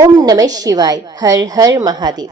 ओम नमः शिवाय। हर हर महादेव।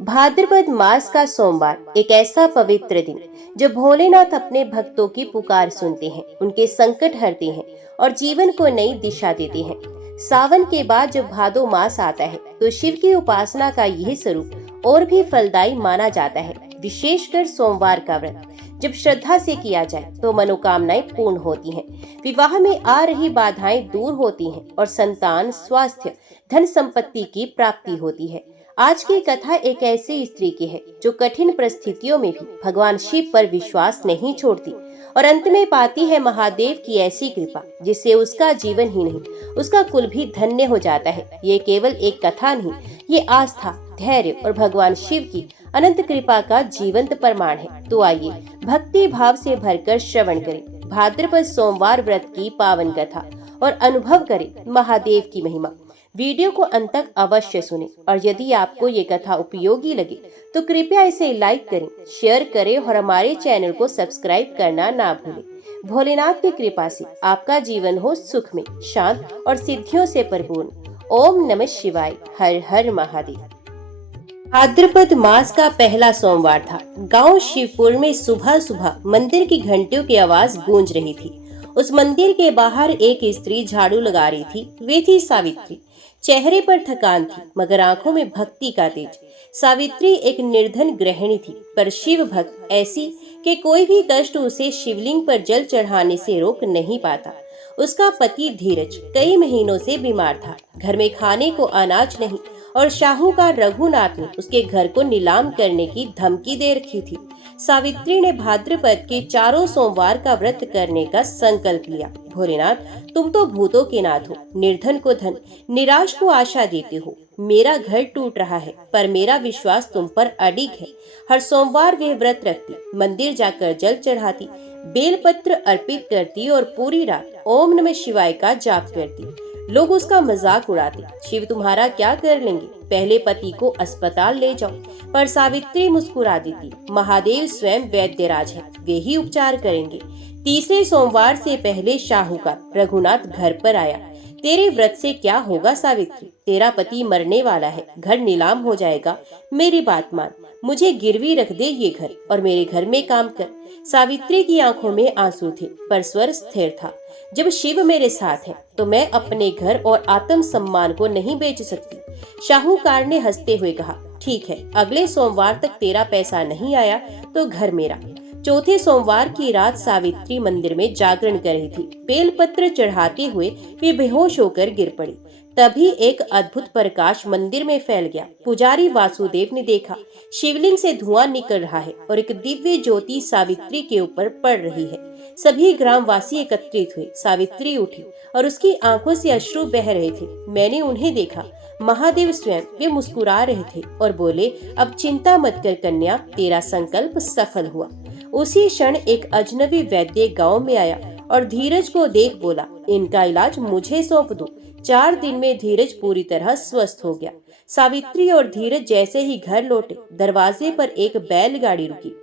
भाद्रपद मास का सोमवार एक ऐसा पवित्र दिन जब भोलेनाथ अपने भक्तों की पुकार सुनते हैं, उनके संकट हरते हैं और जीवन को नई दिशा देते हैं। सावन के बाद जब भादो मास आता है तो शिव की उपासना का यह स्वरूप और भी फलदायी माना जाता है। विशेषकर सोमवार का व्रत जब श्रद्धा से किया जाए तो मनोकामनाएं पूर्ण होती हैं, विवाह में आ रही बाधाएं दूर होती हैं और संतान, स्वास्थ्य, धन संपत्ति की प्राप्ति होती है। आज की कथा एक ऐसी स्त्री की है जो कठिन परिस्थितियों में भी भगवान शिव पर विश्वास नहीं छोड़ती और अंत में पाती है महादेव की ऐसी कृपा जिससे उसका जीवन ही नहीं, उसका कुल भी धन्य हो जाता है। ये केवल एक कथा नहीं, ये आस्था, धैर्य और भगवान शिव की अनंत कृपा का जीवंत प्रमाण है। तो आइए भक्ति भाव से भरकर श्रवण करें भाद्रपद सोमवार व्रत की पावन कथा और अनुभव करें महादेव की महिमा। वीडियो को अंत तक अवश्य सुनें और यदि आपको ये कथा उपयोगी लगे तो कृपया इसे लाइक करें, शेयर करें और हमारे चैनल को सब्सक्राइब करना ना भूलें। भोलेनाथ की कृपा से आपका जीवन हो सुख में, शांत और सिद्धियों से परिपूर्ण। ओम नमः शिवाय। हर हर महादेव। भाद्रपद मास का पहला सोमवार था। गांव शिवपुर में सुबह सुबह मंदिर की घंटियों की आवाज गूंज रही थी। उस मंदिर के बाहर एक स्त्री झाड़ू लगा रही थी। वे थी सावित्री। चेहरे पर थकान थी मगर आंखों में भक्ति का तेज। सावित्री एक निर्धन गृहिणी थी पर शिव भक्त ऐसी कि कोई भी कष्ट उसे शिवलिंग पर जल चढ़ाने से रोक नहीं पाता। उसका पति धीरज कई महीनों से बीमार था। घर में खाने को अनाज नहीं और शाहूकार रघुनाथ ने उसके घर को नीलाम करने की धमकी दे रखी थी। सावित्री ने भाद्रपद के चारों सोमवार का व्रत करने का संकल्प लिया। भोलेनाथ, तुम तो भूतों के नाथ हो, निर्धन को धन, निराश को आशा देते हो। मेरा घर टूट रहा है पर मेरा विश्वास तुम पर अडिग है। हर सोमवार वे व्रत रखती, मंदिर जाकर जल चढ़ाती, बेलपत्र अर्पित करती और पूरी रात ओम नमः शिवाय का जाप करती। लोग उसका मजाक उड़ाते, शिव तुम्हारा क्या कर लेंगे, पहले पति को अस्पताल ले जाओ। पर सावित्री मुस्कुरा देती, महादेव स्वयं वैद्यराज है, वे ही उपचार करेंगे। तीसरे सोमवार से पहले शाहूकार रघुनाथ घर पर आया। तेरे व्रत से क्या होगा सावित्री, तेरा पति मरने वाला है, घर नीलाम हो जाएगा। मेरी बात मान, मुझे गिरवी रख दे ये घर और मेरे घर में काम कर। सावित्री की आंखों में आंसू थे पर स्वर स्थिर था। जब शिव मेरे साथ है तो मैं अपने घर और आत्म सम्मान को नहीं बेच सकती। शाहूकार ने हंसते हुए कहा, ठीक है, अगले सोमवार तक तेरा पैसा नहीं आया तो घर मेरा। चौथे सोमवार की रात सावित्री मंदिर में जागरण कर रही थी। बेलपत्र चढ़ाते हुए वे बेहोश होकर गिर पड़ी। तभी एक अद्भुत प्रकाश मंदिर में फैल गया। पुजारी वासुदेव ने देखा, शिवलिंग से धुआं निकल रहा है और एक दिव्य ज्योति सावित्री के ऊपर पड़ रही है। सभी ग्रामवासी एकत्रित हुए। सावित्री उठी और उसकी आंखों से अश्रु बह रहे थे। मैंने उन्हें देखा, महादेव स्वयं। वे मुस्कुरा रहे थे और बोले, अब चिंता मत कर कन्या, तेरा संकल्प सफल हुआ। उसी क्षण एक अजनबी वैद्य गांव में आया और धीरज को देख बोला, इनका इलाज मुझे सौंप दो। 4 दिन में धीरज पूरी तरह स्वस्थ हो गया। सावित्री और धीरज जैसे ही घर लौटे, दरवाजे पर एक बैलगाड़ी रुकी।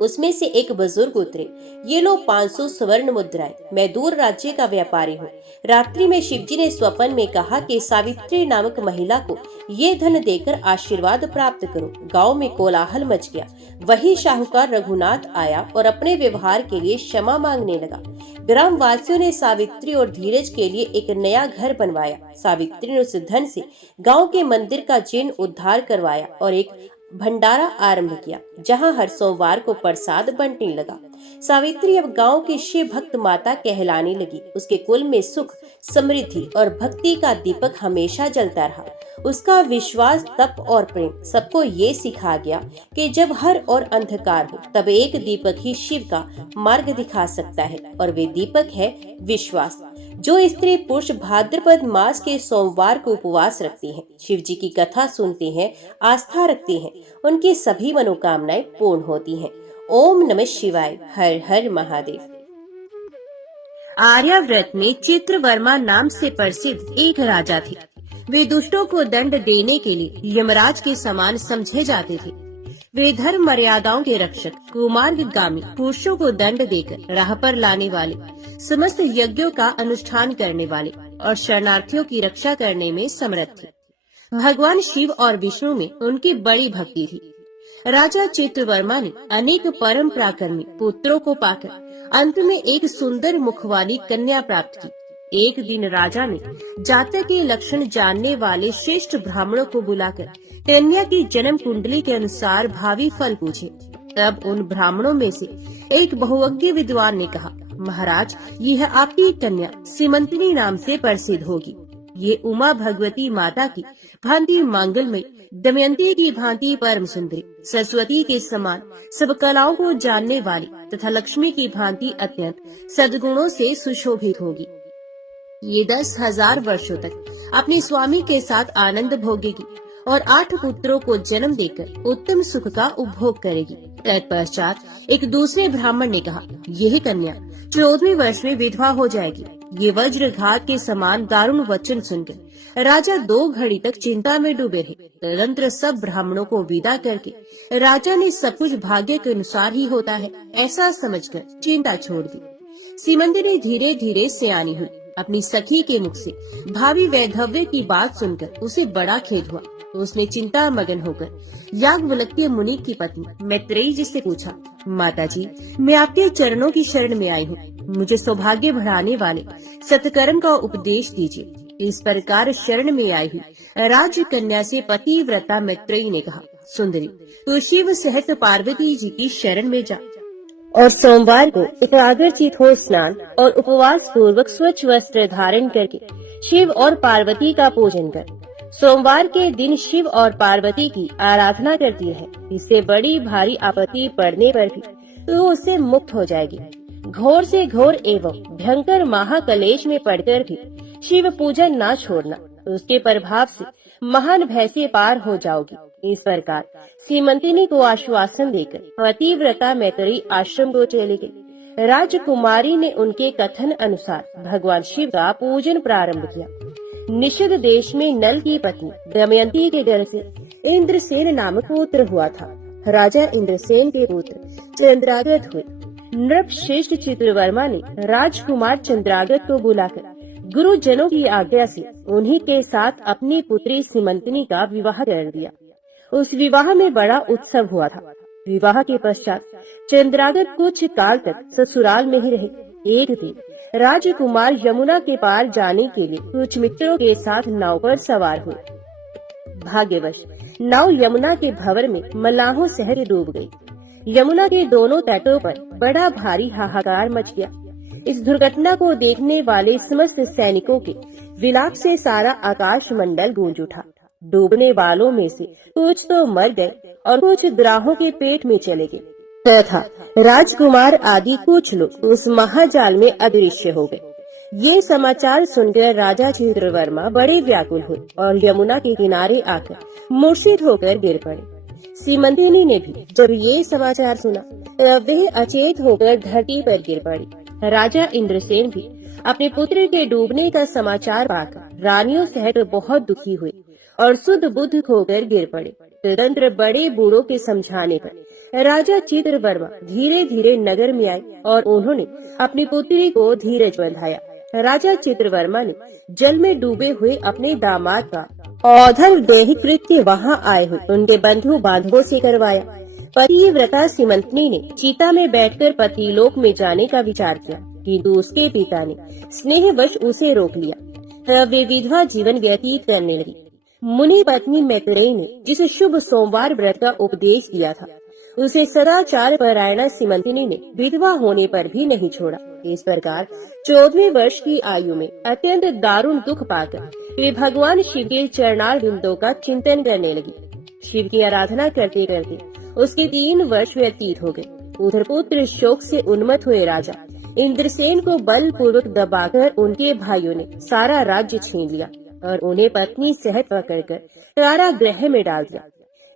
उसमें से एक बुजुर्ग उतरे, ये लो 500 स्वर्ण मुद्राएं, मैं दूर राज्य का व्यापारी हूँ। रात्रि में शिवजी ने स्वप्न में कहा कि सावित्री नामक महिला को ये धन देकर आशीर्वाद प्राप्त करो। गांव में कोलाहल मच गया। वही शाहूकार रघुनाथ आया और अपने व्यवहार के लिए क्षमा मांगने लगा। ग्राम वासियों ने सावित्री और धीरज के लिए एक नया घर बनवाया। सावित्री ने उस धन से गांव के मंदिर का जीर्ण उद्धार करवाया और एक भंडारा आरंभ किया जहां हर सोमवार को प्रसाद बंटने लगा। सावित्री अब गांव की शिव भक्त माता कहलाने लगी। उसके कुल में सुख, समृद्धि और भक्ति का दीपक हमेशा जलता रहा। उसका विश्वास, तप और प्रेम सबको ये सिखा गया कि जब हर और अंधकार हो तब एक दीपक ही शिव का मार्ग दिखा सकता है और वे दीपक है विश्वास। जो स्त्री पुरुष भाद्रपद मास के सोमवार को उपवास रखती हैं, शिव जी की कथा सुनते हैं, आस्था रखते हैं, उनकी सभी मनोकामनाएं पूर्ण होती हैं। ओम नमः शिवाय। हर हर महादेव। आर्याव्रत में चित्रवर्मा नाम से प्रसिद्ध एक राजा थे। वे दुष्टों को दंड देने के लिए यमराज के समान समझे जाते थे। वे धर्म मर्यादाओं के रक्षक, कुमार्गगामी पुरुषों को दंड देकर राह पर लाने वाले, समस्त यज्ञों का अनुष्ठान करने वाले और शरणार्थियों की रक्षा करने में समर्थ थे। भगवान शिव और विष्णु में उनकी बड़ी भक्ति थी। राजा चित्रवर्मा ने अनेक परम पराक्रमी पुत्रों को पाकर अंत में एक सुंदर मुख वाली कन्या प्राप्त की। एक दिन राजा ने जातक के लक्षण जानने वाले श्रेष्ठ ब्राह्मणों को बुलाकर कन्या की जन्म कुंडली के अनुसार भावी फल पूछे। तब उन ब्राह्मणों में से एक बहुज्ञ विद्वान ने कहा, महाराज, यह आपकी कन्या सीमंतिनी नाम से प्रसिद्ध होगी। ये उमा भगवती माता की भांति मंगलमयी, दमयंती की भांति परम सुंदरी, सरस्वती के समान सब कलाओं को जानने वाली तथा लक्ष्मी की भांति अत्यंत सद्गुणों से सुशोभित होगी। ये 10,000 वर्षों तक अपने स्वामी के साथ आनंद भोगेगी और 8 पुत्रों को जन्म देकर उत्तम सुख का उपभोग करेगी। तत्पश्चात एक दूसरे ब्राह्मण ने कहा, यह कन्या 14वें वर्ष में विधवा हो जाएगी। ये वज्रघात के समान दारुण वचन सुनकर राजा 2 घड़ी तक चिंता में डूबे रहे। तदनंतर सब ब्राह्मणों को विदा करके राजा ने सब कुछ भाग्य के अनुसार ही होता है ऐसा समझकर चिंता छोड़ दी। सीमंतिनी धीरे धीरे सयानी हुई। अपनी सखी के मुख से भावी वैधव्य की बात सुनकर उसे बड़ा खेद हुआ। तो उसने चिंता मगन होकर याज्ञवल्क्य मुनि की पत्नी मैत्रेयी जी से पूछा, माताजी, मैं आपके चरणों की शरण में आई हूँ। मुझे सौभाग्य बढ़ाने वाले सत्कर्म का उपदेश दीजिए। इस प्रकार शरण में आई हुई राजकन्या से पतिव्रता मैत्रेयी ने कहा, सुंदरी, तू शिव सहित पार्वती जी की शरण में जा और सोमवार को एकाग्रचित हो स्नान और उपवास पूर्वक स्वच्छ वस्त्र धारण करके शिव और पार्वती का पूजन कर। सोमवार के दिन शिव और पार्वती की आराधना करती है। इससे बड़ी भारी आपत्ति पड़ने पर भी तो उससे मुक्त हो जाएगी। घोर से घोर एवं भयंकर महाकलेश में पड़कर भी शिव पूजन ना छोड़ना, तो उसके प्रभाव से महान भय से पार हो जाओगी। इस प्रकार सीमंतिनी को आश्वासन देकर पतिव्रता मैत्रेयी आश्रम को चली गई। राजकुमारी ने उनके कथन अनुसार भगवान शिव का पूजन प्रारंभ किया। निषद देश में नल की पत्नी दमयंती के घर से इंद्रसेन नामक पुत्र हुआ था। राजा इंद्रसेन के पुत्र चंद्रागत हुए। नृप श्रेष्ठ चित्रवर्मा ने राजकुमार चंद्रागत को बुलाकर गुरुजनों की आज्ञा से उन्हीं के साथ अपनी पुत्री सीमंतिनी का विवाह कर दिया। उस विवाह में बड़ा उत्सव हुआ था। विवाह के पश्चात चंद्रागत कुछ काल तक ससुराल में ही रहे। एक दिन राजकुमार यमुना के पार जाने के लिए कुछ मित्रों के साथ नाव पर सवार हुए। भाग्यवश नाव यमुना के भंवर में मल्लाहों सहित डूब गई। यमुना के दोनों तटों पर बड़ा भारी हाहाकार मच गया। इस दुर्घटना को देखने वाले समस्त सैनिकों के विलाप से सारा आकाश मंडल गूंज उठा। डूबने वालों में से कुछ तो मर गए और कुछ द्राहों के पेट में चले गए तथा राजकुमार आदि कुछ लोग उस महाजाल में अदृश्य हो गए। ये समाचार सुनकर राजा चित्रवर्मा बड़े व्याकुल हुए और यमुना के किनारे आकर मूर्छित होकर गिर पड़े। सीमंतिनी ने भी जब ये समाचार सुना तब वह अचेत होकर धरती पर गिर पड़ी। राजा इंद्रसेन भी अपने पुत्र के डूबने का समाचार पाकर रानियों सहित बहुत दुखी हुए और शुद्ध बुद्ध खोकर गिर पड़े। तदंतर बड़े बूढ़ों के समझाने पर राजा चित्रवर्मा धीरे धीरे नगर में आए और उन्होंने अपनी पुत्री को धीरज बंधाया। राजा चित्रवर्मा ने जल में डूबे हुए अपने दामाद का औधर देह कृत्य वहां आए हुए उनके बंधु बांधवों से करवाया। पतिव्रता सीमंतिनी ने चिता में बैठकर पतिलोक में जाने का विचार किया, किंतु उसके पिता ने स्नेहवश उसे रोक लिया। तब वे विधवा जीवन व्यतीत करने लगी। मुनि पत्नी मैत्रेयी ने जिस शुभ सोमवार व्रत का उपदेश दिया था, उसे सदाचार परायणा सीमंतिनी ने विधवा होने पर भी नहीं छोड़ा। इस प्रकार 14वें वर्ष की आयु में अत्यंत दारुण दुख पाकर वे भगवान शिव के चरणार बिंदों का चिंतन करने लगी। शिव की आराधना करते करते उसके 3 वर्ष व्यतीत हो गए। उधर पुत्र शोक से उन्मत्त हुए राजा इंद्रसेन को बलपूर्वक दबाकर उनके भाइयों ने सारा राज्य छीन लिया और उन्हें पत्नी सहित पकड़कर कारागृह में डाल दिया।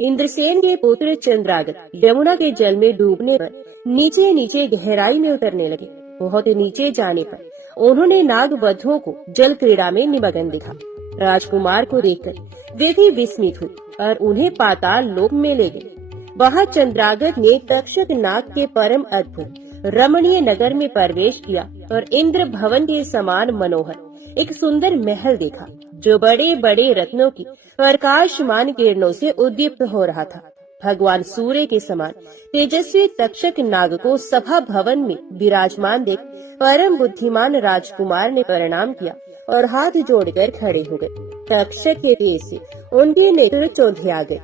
इंद्रसेन के पुत्र चंद्रागत यमुना के जल में डूबने पर नीचे नीचे गहराई में उतरने लगे। बहुत नीचे जाने पर उन्होंने नागवधों को जल क्रीड़ा में निमग्न देखा। राजकुमार को देखकर वे भी विस्मित हुए और उन्हें पाताल लोक में ले गए। वहाँ चंद्रागत ने तक्षक नाग के परम अद्भुत रमणीय नगर में प्रवेश किया और इंद्र भवन के समान मनोहर एक सुंदर महल देखा जो बड़े बड़े रत्नों की प्रकाशमान किरणों से उद्दीप्त हो रहा था। भगवान सूर्य के समान तेजस्वी तक्षक नाग को सभा भवन में विराजमान देख परम बुद्धिमान राजकुमार ने प्रणाम किया और हाथ जोड़कर खड़े हो गए। तक्षक के तेज से उनके नेत्र चौंधे आ गए।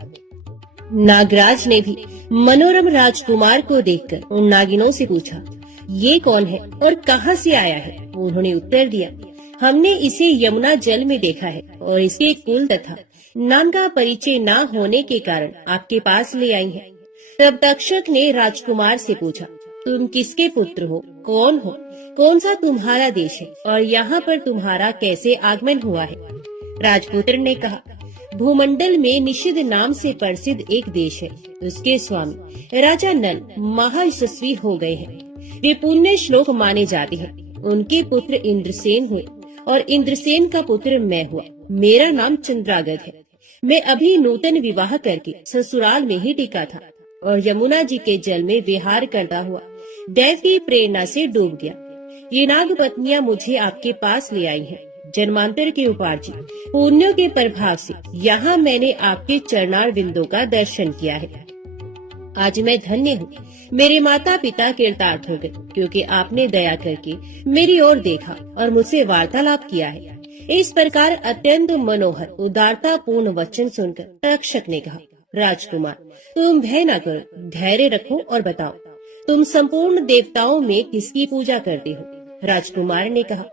नागराज ने भी मनोरम राजकुमार को देखकर उन नागिनों से पूछा, ये कौन है और कहाँ से आया है? उन्होंने उत्तर दिया, हमने इसे यमुना जल में देखा है और इसके कुल तथा नाम का परिचय न होने के कारण आपके पास ले आई है। तब तक्षक ने राजकुमार से पूछा, तुम किसके पुत्र हो, कौन हो, कौन सा तुम्हारा देश है और यहाँ पर तुम्हारा कैसे आगमन हुआ है? राजपुत्र ने कहा, भूमंडल में निषिद्ध नाम से प्रसिद्ध एक देश है। उसके स्वामी राजा नल महायशस्वी हो गए हैं। वे पुण्य श्लोक माने जाते हैं। उनके पुत्र इंद्रसेन हुए और इंद्रसेन का पुत्र मैं हुआ। मेरा नाम चंद्रागत है। मैं अभी नूतन विवाह करके ससुराल में ही टिका था और यमुना जी के जल में विहार करता हुआ दैव की प्रेरणा से डूब गया। ये नाग पत्नियां मुझे आपके पास ले आई हैं। जन्मांतर के उपार्जित पुण्यों के प्रभाव से यहाँ मैंने आपके चरणार बिंदों का दर्शन किया है। आज मैं धन्य हूँ। मेरे माता पिता कृतार्थ हो गए क्योंकि आपने दया करके मेरी ओर देखा और मुझसे वार्तालाप किया है। इस प्रकार अत्यंत मनोहर उदारता पूर्ण वचन सुनकर तक्षक ने कहा, राजकुमार तुम भय न करो, धैर्य रखो और बताओ तुम संपूर्ण देवताओं में किसकी पूजा करते हो? राजकुमार ने कहा,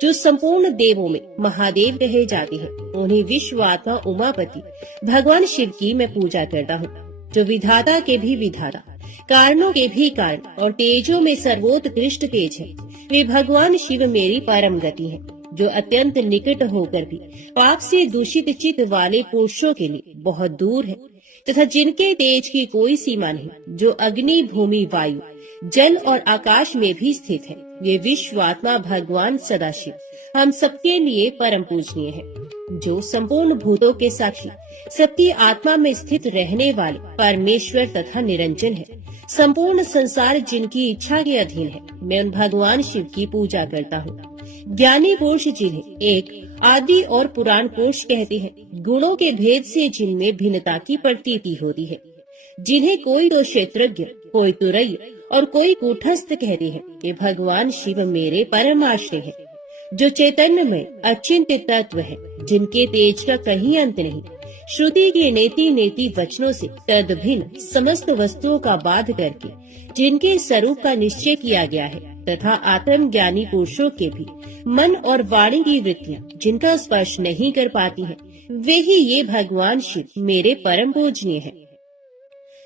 जो संपूर्ण देवों में महादेव कहे जाते हैं उन्हीं विश्वात्मा उमापति भगवान शिव की मैं पूजा करता हूँ, जो विधाता के भी विधाता, कारणों के भी कारण और तेजों में सर्वोत्कृष्ट तेज है। वे भगवान शिव मेरी परम गति है, जो अत्यंत निकट होकर भी पाप से दूषित चित्त वाले पुरुषों के लिए बहुत दूर है तथा जिनके तेज की कोई सीमा नहीं, जो अग्नि, भूमि, वायु, जल और आकाश में भी स्थित है। वे विश्वात्मा भगवान सदाशिव हम सबके लिए परम पूजनीय है, जो संपूर्ण भूतों के साक्षी, सबकी आत्मा में स्थित रहने वाले परमेश्वर तथा निरंजन है। संपूर्ण संसार जिनकी इच्छा के अधीन है, मैं उन भगवान शिव की पूजा करता हूँ। ज्ञानी पुरुष जिन्हें एक आदि और पुराण पुरुष कहते हैं, गुणों के भेद से जिनमें भिन्नता की प्रतीति होती है, जिन्हें कोई तो क्षेत्रज्ञ, कोई तुरैय और कोई कूटस्थ कहते हैं, ये भगवान शिव मेरे परम आश्रय है, जो चैतन्य में अचिंत्य तत्व है, जिनके तेज का कहीं अंत नहीं। श्रुति के नेति नेति वचनों से तद भिन्न समस्त वस्तुओं का बाध करके जिनके स्वरूप का निश्चय किया गया है, तथा आत्म ज्ञानी पुरुषों के भी मन और वाणी की वृत्तियाँ जिनका स्पर्श नहीं कर पाती हैं, वे ही ये भगवान शिव मेरे परम पूजनीय है।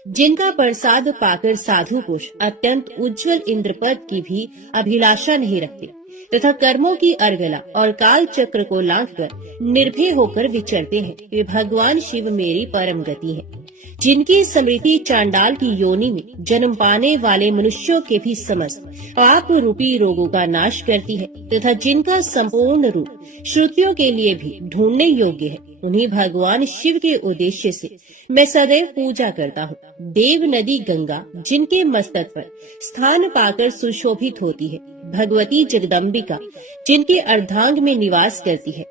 जिनका प्रसाद पाकर साधु पुरुष अत्यंत उज्जवल इंद्रपद की भी अभिलाषा नहीं रखते तथा कर्मों की अर्गला और काल चक्र को लांघकर निर्भय होकर विचरते हैं, वे भगवान शिव मेरी परम गति है। जिनकी स्मृति चांडाल की योनि में जन्म पाने वाले मनुष्यों के भी समस्त पाप रूपी रोगों का नाश करती है तथा जिनका संपूर्ण रूप श्रुतियों के लिए भी ढूंढने योग्य है, उन्हीं भगवान शिव के उद्देश्य से मैं सदैव पूजा करता हूँ। देव नदी गंगा जिनके मस्तक पर स्थान पाकर सुशोभित होती है, भगवती जगदम्बिका जिनके अर्धांग में निवास करती है,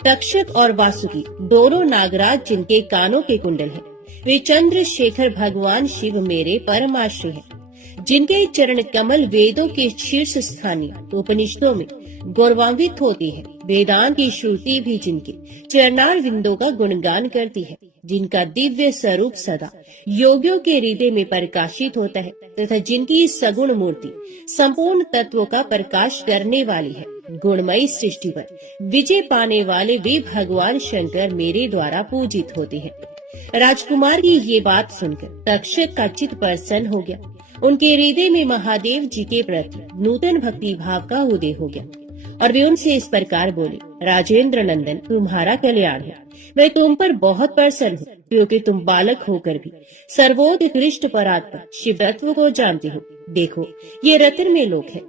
तक्षक और वासुकी दोनों नागराज जिनके कानों के कुंडल हैं, वे चंद्रशेखर भगवान शिव मेरे परमाश्रय हैं। जिनके चरण कमल वेदों के शीर्ष स्थानीय उपनिषदों में गौरवान्वित होती है, वेदांत की श्रुति भी जिनके चरणार विंदों का गुणगान करती है, जिनका दिव्य स्वरूप सदा योगियों के हृदय में प्रकाशित होता है तथा जिनकी सगुण मूर्ति संपूर्ण तत्वों का प्रकाश करने वाली है, गुणमयी सृष्टि पर विजय पाने वाले वे भगवान शंकर मेरे द्वारा पूजित होते हैं। राजकुमार की ये बात सुनकर तक्षक का चित्त प्रसन्न हो गया। उनके हृदय में महादेव जी के प्रति नूतन भक्ति भाव का उदय हो गया और वे उनसे इस प्रकार बोले, राजेंद्र नंदन, तुम्हारा कल्याण हो। मैं तुम पर बहुत प्रसन्न हूँ क्योंकि तुम बालक होकर भी सर्वोत्कृष्ट परात्पर शिव तत्व को जानते हो। देखो, ये रत्न में लोक है,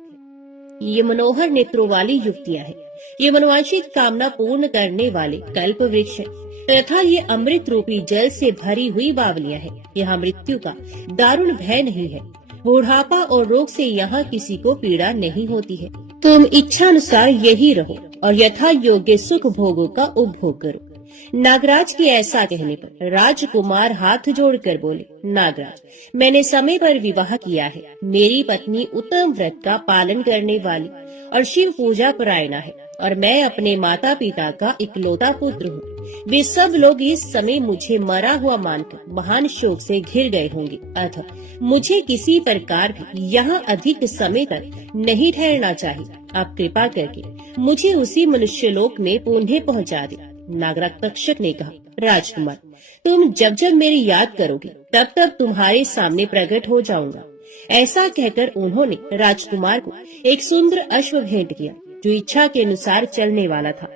ये मनोहर नेत्रों वाली युक्तियाँ हैं, ये मनोवांछित कामना पूर्ण करने वाले कल्प वृक्ष है तथा ये अमृत रूपी जल से भरी हुई बावलियाँ हैं। यहाँ मृत्यु का दारुण भय नहीं है, बुढ़ापा और रोग से यहाँ किसी को पीड़ा नहीं होती है। तुम इच्छा अनुसार यही रहो और यथा योग्य सुख भोगों का उपभोग करो। नागराज के ऐसा कहने पर राजकुमार हाथ जोड़कर बोले, नागराज, मैंने समय पर विवाह किया है। मेरी पत्नी उत्तम व्रत का पालन करने वाली और शिव पूजा परायणा है और मैं अपने माता पिता का इकलौता पुत्र हूँ। वे सब लोग इस समय मुझे मरा हुआ मानकर महान शोक से घिर गए होंगे, अतः मुझे किसी प्रकार भी यहाँ अधिक समय तक नहीं ठहरना चाहिए। आप कृपा करके मुझे उसी मनुष्यलोक में पुनः पहुँचा दे। नागराज तक्षक ने कहा, राजकुमार, तुम जब जब मेरी याद करोगे तब तब तुम्हारे सामने प्रकट हो जाऊंगा। ऐसा कहकर उन्होंने राजकुमार को एक सुंदर अश्व भेंट किया, जो इच्छा के अनुसार चलने वाला था।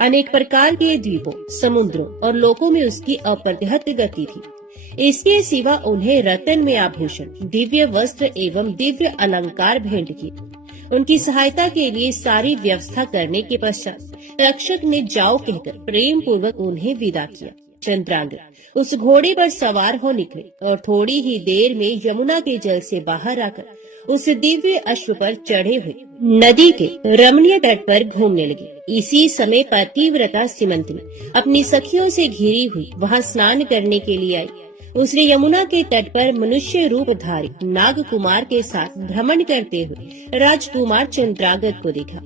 अनेक प्रकार के द्वीपों, समुद्रों और लोकों में उसकी अप्रतिहत गति थी। इसके सिवा उन्हें रत्न में आभूषण, दिव्य वस्त्र एवं दिव्य अलंकार भेंट किए। उनकी सहायता के लिए सारी व्यवस्था करने के पश्चात रक्षक ने जाओ कहकर प्रेम पूर्वक उन्हें विदा किया। चंद्रांगद उस घोड़े पर सवार हो निकले और थोड़ी ही देर में यमुना के जल से बाहर आकर उस दिव्य अश्व पर चढ़े हुए नदी के रमणीय तट पर घूमने लगे। इसी समय पतिव्रता सीमंतनी अपनी सखियों से घिरी हुई वहां स्नान करने के लिए आई। उसने यमुना के तट पर मनुष्य रूप धारी नाग कुमार के साथ भ्रमण करते हुए राजकुमार चंद्रांगद को देखा।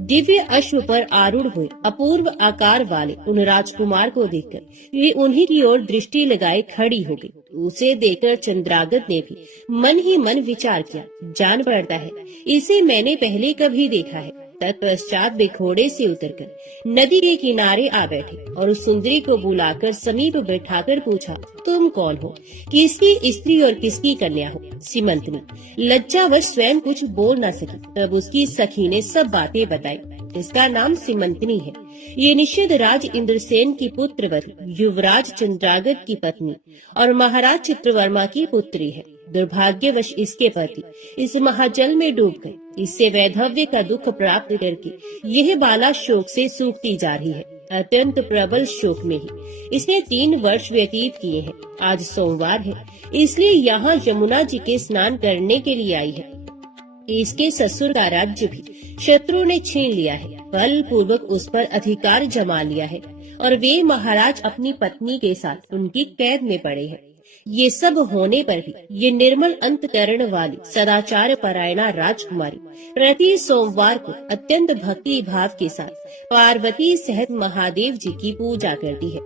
दिव्य अश्व पर आरूढ़ हुए अपूर्व आकार वाले उन राजकुमार को देखकर वे उन्हीं की ओर दृष्टि लगाए खड़ी हो गई। उसे देखकर चंद्रांगद ने भी मन ही मन विचार किया, जान पड़ता है इसे मैंने पहले कभी देखा है। तत्पश्चात वे घोड़े से उतरकर नदी के किनारे आ बैठे और उस सुंदरी को बुलाकर समीप बैठाकर पूछा, तुम कौन हो, किसकी स्त्री और किसकी कन्या हो? सीमंतनी लज्जावश स्वयं कुछ बोल न सकी। तब उसकी सखी ने सब बातें बताई। इसका नाम सीमंतनी है। ये निषद राज इंद्रसेन की पुत्रवधू, युवराज चंद्रांगद की पत्नी और महाराज चित्रवर्मा की पुत्री है। दुर्भाग्यवश इसके पति इस महाजल में डूब गए। इससे वैधव्य का दुख प्राप्त करके यह बाला शोक से सूखती जा रही है। अत्यंत प्रबल शोक में ही इसने 3 वर्ष व्यतीत किए हैं। आज सोमवार है, इसलिए यहाँ यमुना जी के स्नान करने के लिए आई है। इसके ससुर का राज्य भी शत्रु ने छीन लिया है, बल पूर्वक उस पर अधिकार जमा लिया है और वे महाराज अपनी पत्नी के साथ उनकी कैद में पड़े हैं। ये सब होने पर भी ये निर्मल अंतकरण वाली सदाचार परायणा राजकुमारी प्रति सोमवार को अत्यंत भक्ति भाव के साथ पार्वती सहित महादेव जी की पूजा करती है।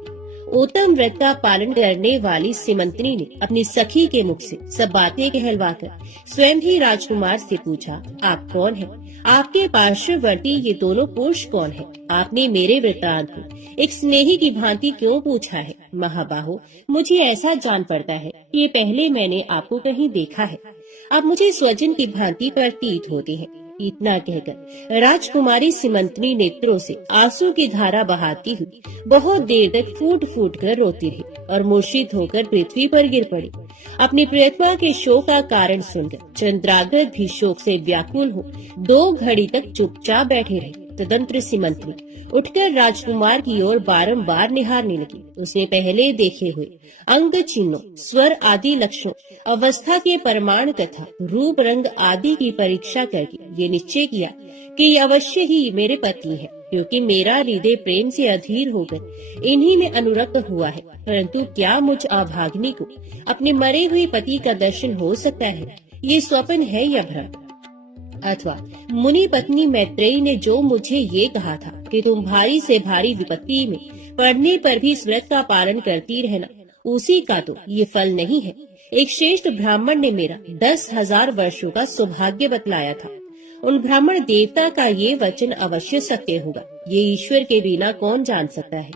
उत्तम व्रत का पालन करने वाली सीमंतनी ने अपनी सखी के मुख से सब बातें कहलवाकर स्वयं ही राजकुमार से पूछा, आप कौन हैं? आपके पार्श्ववर्ती ये दोनों पुरुष कौन हैं? आपने मेरे वृत्तांत को एक स्नेही की भांति क्यों पूछा है? महाबाहो, मुझे ऐसा जान पड़ता है कि ये पहले मैंने आपको कहीं देखा है। आप मुझे स्वजन की भांति प्रतीत होते हैं। इतना कहकर राजकुमारी सीमंतनी नेत्रों से आंसू की धारा बहाती हुई बहुत देर तक फूट फूट कर रोती रही और मूर्छित होकर पृथ्वी पर गिर पड़ी। अपनी प्रियतमा के शोक का कारण सुनकर चंद्रांगद भी शोक से व्याकुल हो 2 घड़ी तक चुपचाप बैठे रहे। तदंतर सीमंतनी उठकर राजकुमार की ओर बारंबार निहारने लगी। उसने पहले देखे हुए अंग चिन्हों, स्वर आदि लक्षणों, अवस्था के प्रमाण तथा रूप रंग आदि की परीक्षा करके ये निश्चय किया कि ये अवश्य ही मेरे पति है, क्योंकि मेरा हृदय प्रेम से अधीर होकर इन्हीं में अनुरक्त हुआ है। परंतु क्या मुझ अभागिनी को अपने मरे हुए पति का दर्शन हो सकता है? ये स्वप्न है या भ्रम? अथवा मुनि पत्नी मैत्रेयी ने जो मुझे ये कहा था कि तुम भारी से भारी विपत्ति में पड़ने पर भी इस व्रत का पालन करती रहना, उसी का तो ये फल नहीं है। एक श्रेष्ठ ब्राह्मण ने मेरा 10,000 वर्षों का सौभाग्य बतलाया था। उन ब्राह्मण देवता का ये वचन अवश्य सत्य होगा, ये ईश्वर के बिना कौन जान सकता है।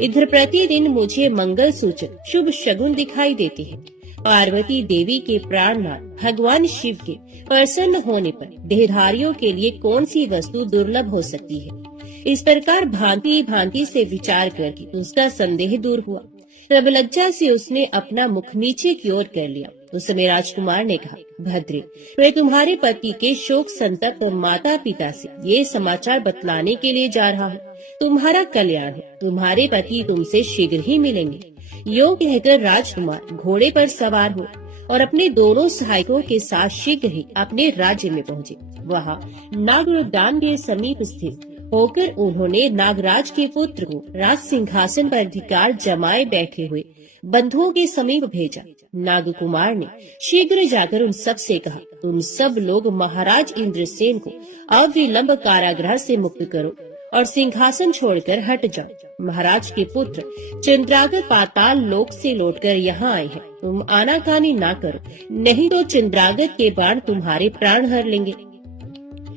इधर प्रतिदिन मुझे मंगल सूचक शुभ शगुन दिखाई देते हैं। पार्वती देवी के प्राणनाथ भगवान शिव के प्रसन्न होने पर देहधारियों के लिए कौन सी वस्तु दुर्लभ हो सकती है? इस प्रकार भांति भांति से विचार करके उसका संदेह दूर हुआ। तब लज्जा से उसने अपना मुख नीचे की ओर कर लिया। उस समय राजकुमार ने कहा, भद्रे, मैं तुम्हारे पति के शोक संतप्त माता पिता से ये समाचार बतलाने के लिए जा रहा हूँ। तुम्हारा कल्याण हो, तुम्हारे पति तुमसे शीघ्र ही मिलेंगे। यो कहकर राजकुमार घोड़े पर सवार हो और अपने दोनों सहायकों के साथ शीघ्र ही अपने राज्य में पहुँचे। वहाँ नागरोद्यान के समीप स्थित होकर उन्होंने नागराज के पुत्र को राज सिंहासन पर अधिकार जमाए बैठे हुए बंधुओं के समीप भेजा। नागकुमार ने शीघ्र जाकर उन सब से कहा, तुम सब लोग महाराज इंद्रसेन को अविलंब कारागृह से मुक्त करो और सिंहासन छोड़कर हट जाओ। महाराज के पुत्र चंद्रागत पाताल लोक से लौटकर यहाँ आए हैं। तुम आनाकानी ना करो, नहीं तो चंद्रागत के बाण तुम्हारे प्राण हर लेंगे।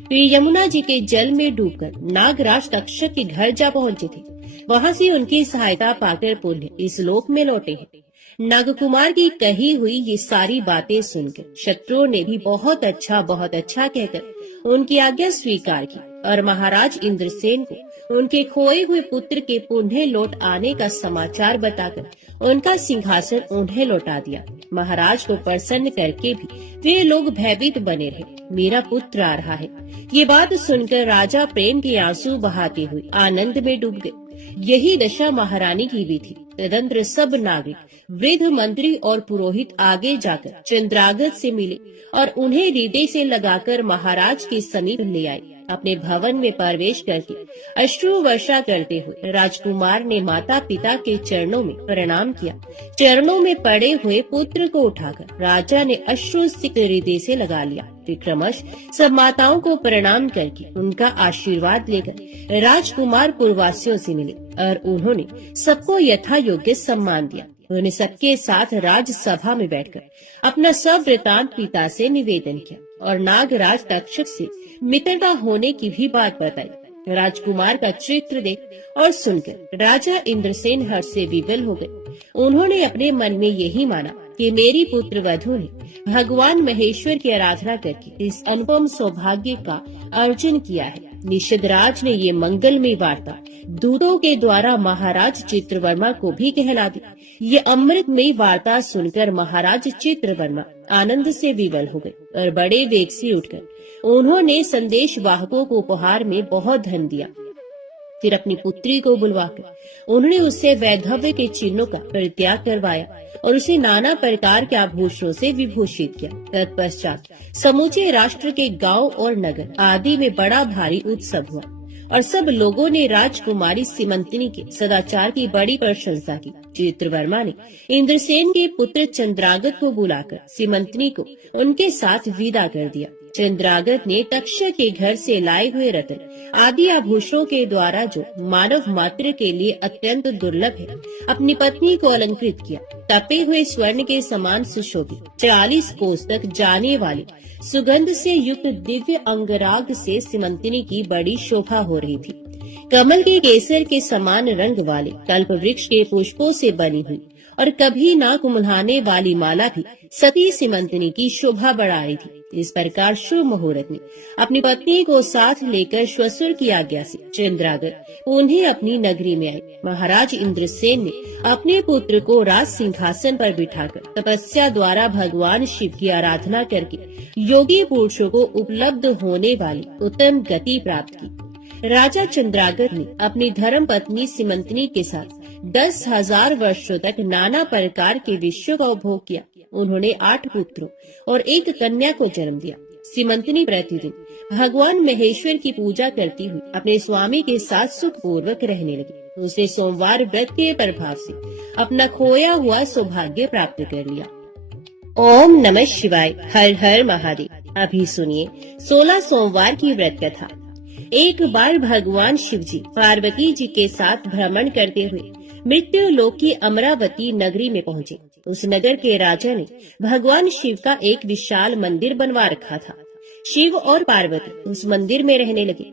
फिर यमुना जी के जल में डूबकर नागराज तक्षक के घर जा पहुँचे थे। वहाँ से उनकी सहायता पाकर पुण्य इस लोक में लौटे हैं। नागकुमार की कही हुई ये सारी बातें सुनकर शत्रुओं ने भी बहुत अच्छा कहकर उनकी आज्ञा स्वीकार की और महाराज इंद्रसेन को उनके खोए हुए पुत्र के पुनः लौट आने का समाचार बताकर उनका सिंहासन उन्हें लौटा दिया। महाराज को प्रसन्न करके भी वे लोग भयभीत बने रहे। मेरा पुत्र आ रहा है, ये बात सुनकर राजा प्रेम के आंसू बहाते हुए आनंद में डूब गए। यही दशा महारानी की भी थी। तदंतर सब नागरिक, वृद्ध, मंत्री और पुरोहित आगे जाकर चंद्रागत से मिले और उन्हें हृदय से लगाकर महाराज के समीप ले आए। अपने भवन में प्रवेश करके अश्रु वर्षा करते हुए राजकुमार ने माता पिता के चरणों में प्रणाम किया। चरणों में पड़े हुए पुत्र को उठाकर राजा ने अश्रु सिक्त हृदय से लगा लिया। विक्रमश सब माताओं को प्रणाम करके उनका आशीर्वाद लेकर राजकुमार पुरवासियों से मिले और उन्होंने सबको यथा योग्य सम्मान दिया। उन्होंने सबके साथ राजसभा में बैठकर अपना सब वृतांत पिता से निवेदन किया और नागराज तक्षक से मित्रता होने की भी बात बताई। राजकुमार का चित्र देख और सुनकर राजा इंद्रसेन हर्ष से विवल हो गए। उन्होंने अपने मन में यही माना कि मेरी पुत्र वधू ने भगवान महेश्वर की आराधना करके इस अनुपम सौभाग्य का अर्जन किया है। निषदराज ने ये मंगलमय वार्ता दूतों के द्वारा महाराज चित्रवर्मा को भी कहला दी। ये अमृतमय वार्ता सुनकर महाराज चित्रवर्मा आनंद से विवल हो गए और बड़े वेग से उठकर उन्होंने संदेश वाहकों को उपहार में बहुत धन दिया। फिर अपनी पुत्री को बुलवाकर उन्होंने उससे वैधव्य के चिन्हों का परित्याग करवाया और उसे नाना प्रकार के आभूषणों से विभूषित किया। तत्पश्चात समूचे राष्ट्र के गांव और नगर आदि में बड़ा भारी उत्सव हुआ और सब लोगों ने राजकुमारी सीमंतिनी के सदाचार की बड़ी प्रशंसा की। चित्रवर्मा ने इंद्रसेन के पुत्र चंद्रागत को बुलाकर सीमंतिनी को उनके साथ विदा कर दिया। चंद्रागत ने तक्षक के घर से लाए हुए रत्न आदि आभूषणों के द्वारा, जो मानव मात्र के लिए अत्यंत दुर्लभ है, अपनी पत्नी को अलंकृत किया। तपे हुए स्वर्ण के समान सुशोभित 40 कोस तक जाने वाले सुगंध से युक्त दिव्य अंगराग से सीमंतिनी की बड़ी शोभा हो रही थी। कमल के केसर के समान रंग वाले कल्प वृक्ष के पुष्पों से बनी हुई और कभी ना कुम्हलाने वाली माला भी सती सीमंतिनी की शोभा बढ़ा रही थी। इस प्रकार शुभ मुहूर्त में अपनी पत्नी को साथ लेकर श्वशुर की आज्ञा से चंद्रागत उन्हें अपनी नगरी में आए। महाराज इंद्रसेन ने अपने पुत्र को राज सिंहासन पर बिठाकर तपस्या द्वारा भगवान शिव की आराधना करके योगी पुरुषों को उपलब्ध होने वाली उत्तम गति प्राप्त की। राजा चंद्रागत ने अपनी धर्म पत्नी सीमंतिनी के साथ 10,000 वर्षों तक नाना प्रकार के विषयों का उपभोग किया। उन्होंने 8 पुत्रों और 1 कन्या को जन्म दिया। सीमंतिनी प्रतिदिन भगवान महेश्वर की पूजा करती हुई अपने स्वामी के साथ सुख पूर्वक रहने लगी। उसने सोमवार व्रत के प्रभाव से अपना खोया हुआ सौभाग्य प्राप्त कर लिया। ओम नमः शिवाय। हर हर महादेव। अभी सुनिए 16 सोमवार की व्रत कथा। एक बार भगवान शिव जी पार्वती जी के साथ भ्रमण करते हुए मृत्यु लोक की अमरावती नगरी में पहुँचे। उस नगर के राजा ने भगवान शिव का एक विशाल मंदिर बनवा रखा था। शिव और पार्वती उस मंदिर में रहने लगे।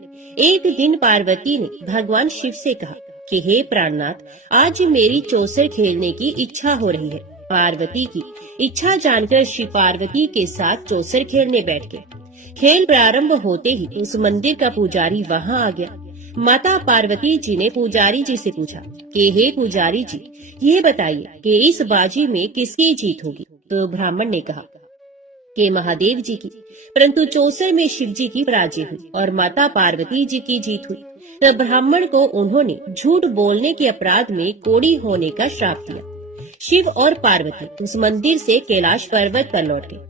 एक दिन पार्वती ने भगवान शिव से कहा कि हे प्राणनाथ, आज मेरी चौसर खेलने की इच्छा हो रही है। पार्वती की इच्छा जानकर शिव पार्वती के साथ चौसर खेलने बैठ गए। खेल प्रारंभ होते ही उस मंदिर का पुजारी वहाँ आ गया। माता पार्वती जी ने पुजारी जी से पूछा कि हे पुजारी जी, ये बताइए कि इस बाजी में किसकी जीत होगी। तो ब्राह्मण ने कहा कि महादेव जी की, परंतु चौसर में शिव जी की पराजय हुई और माता पार्वती जी की जीत हुई। तब ब्राह्मण को उन्होंने झूठ बोलने के अपराध में कोढ़ी होने का श्राप दिया। शिव और पार्वती उस मंदिर से कैलाश पर्वत पर लौट गए।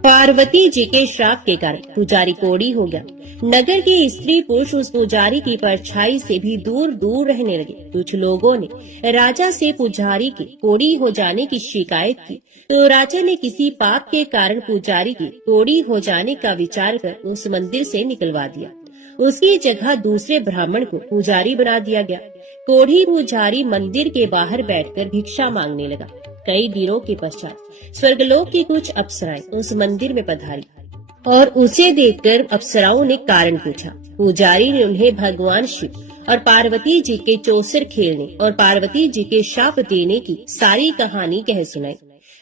पार्वती जी के श्राप के कारण पुजारी कोढ़ी हो गया। नगर के स्त्री पुरुष उस पुजारी की परछाई से भी दूर दूर रहने लगे। कुछ लोगों ने राजा से पुजारी के कोढ़ी हो जाने की शिकायत की, तो राजा ने किसी पाप के कारण पुजारी के कोढ़ी हो जाने का विचार कर उस मंदिर से निकलवा दिया। उसकी जगह दूसरे ब्राह्मण को पुजारी बना दिया गया। कोढ़ी पुजारी मंदिर के बाहर बैठकर भिक्षा मांगने लगा। कई दिनों के पश्चात स्वर्गलोक की कुछ अप्सराएं उस मंदिर में पधारी और उसे देखकर अप्सराओं ने कारण पूछा। पुजारी ने उन्हें भगवान शिव और पार्वती जी के चौसर खेलने और पार्वती जी के शाप देने की सारी कहानी कह सुनाई।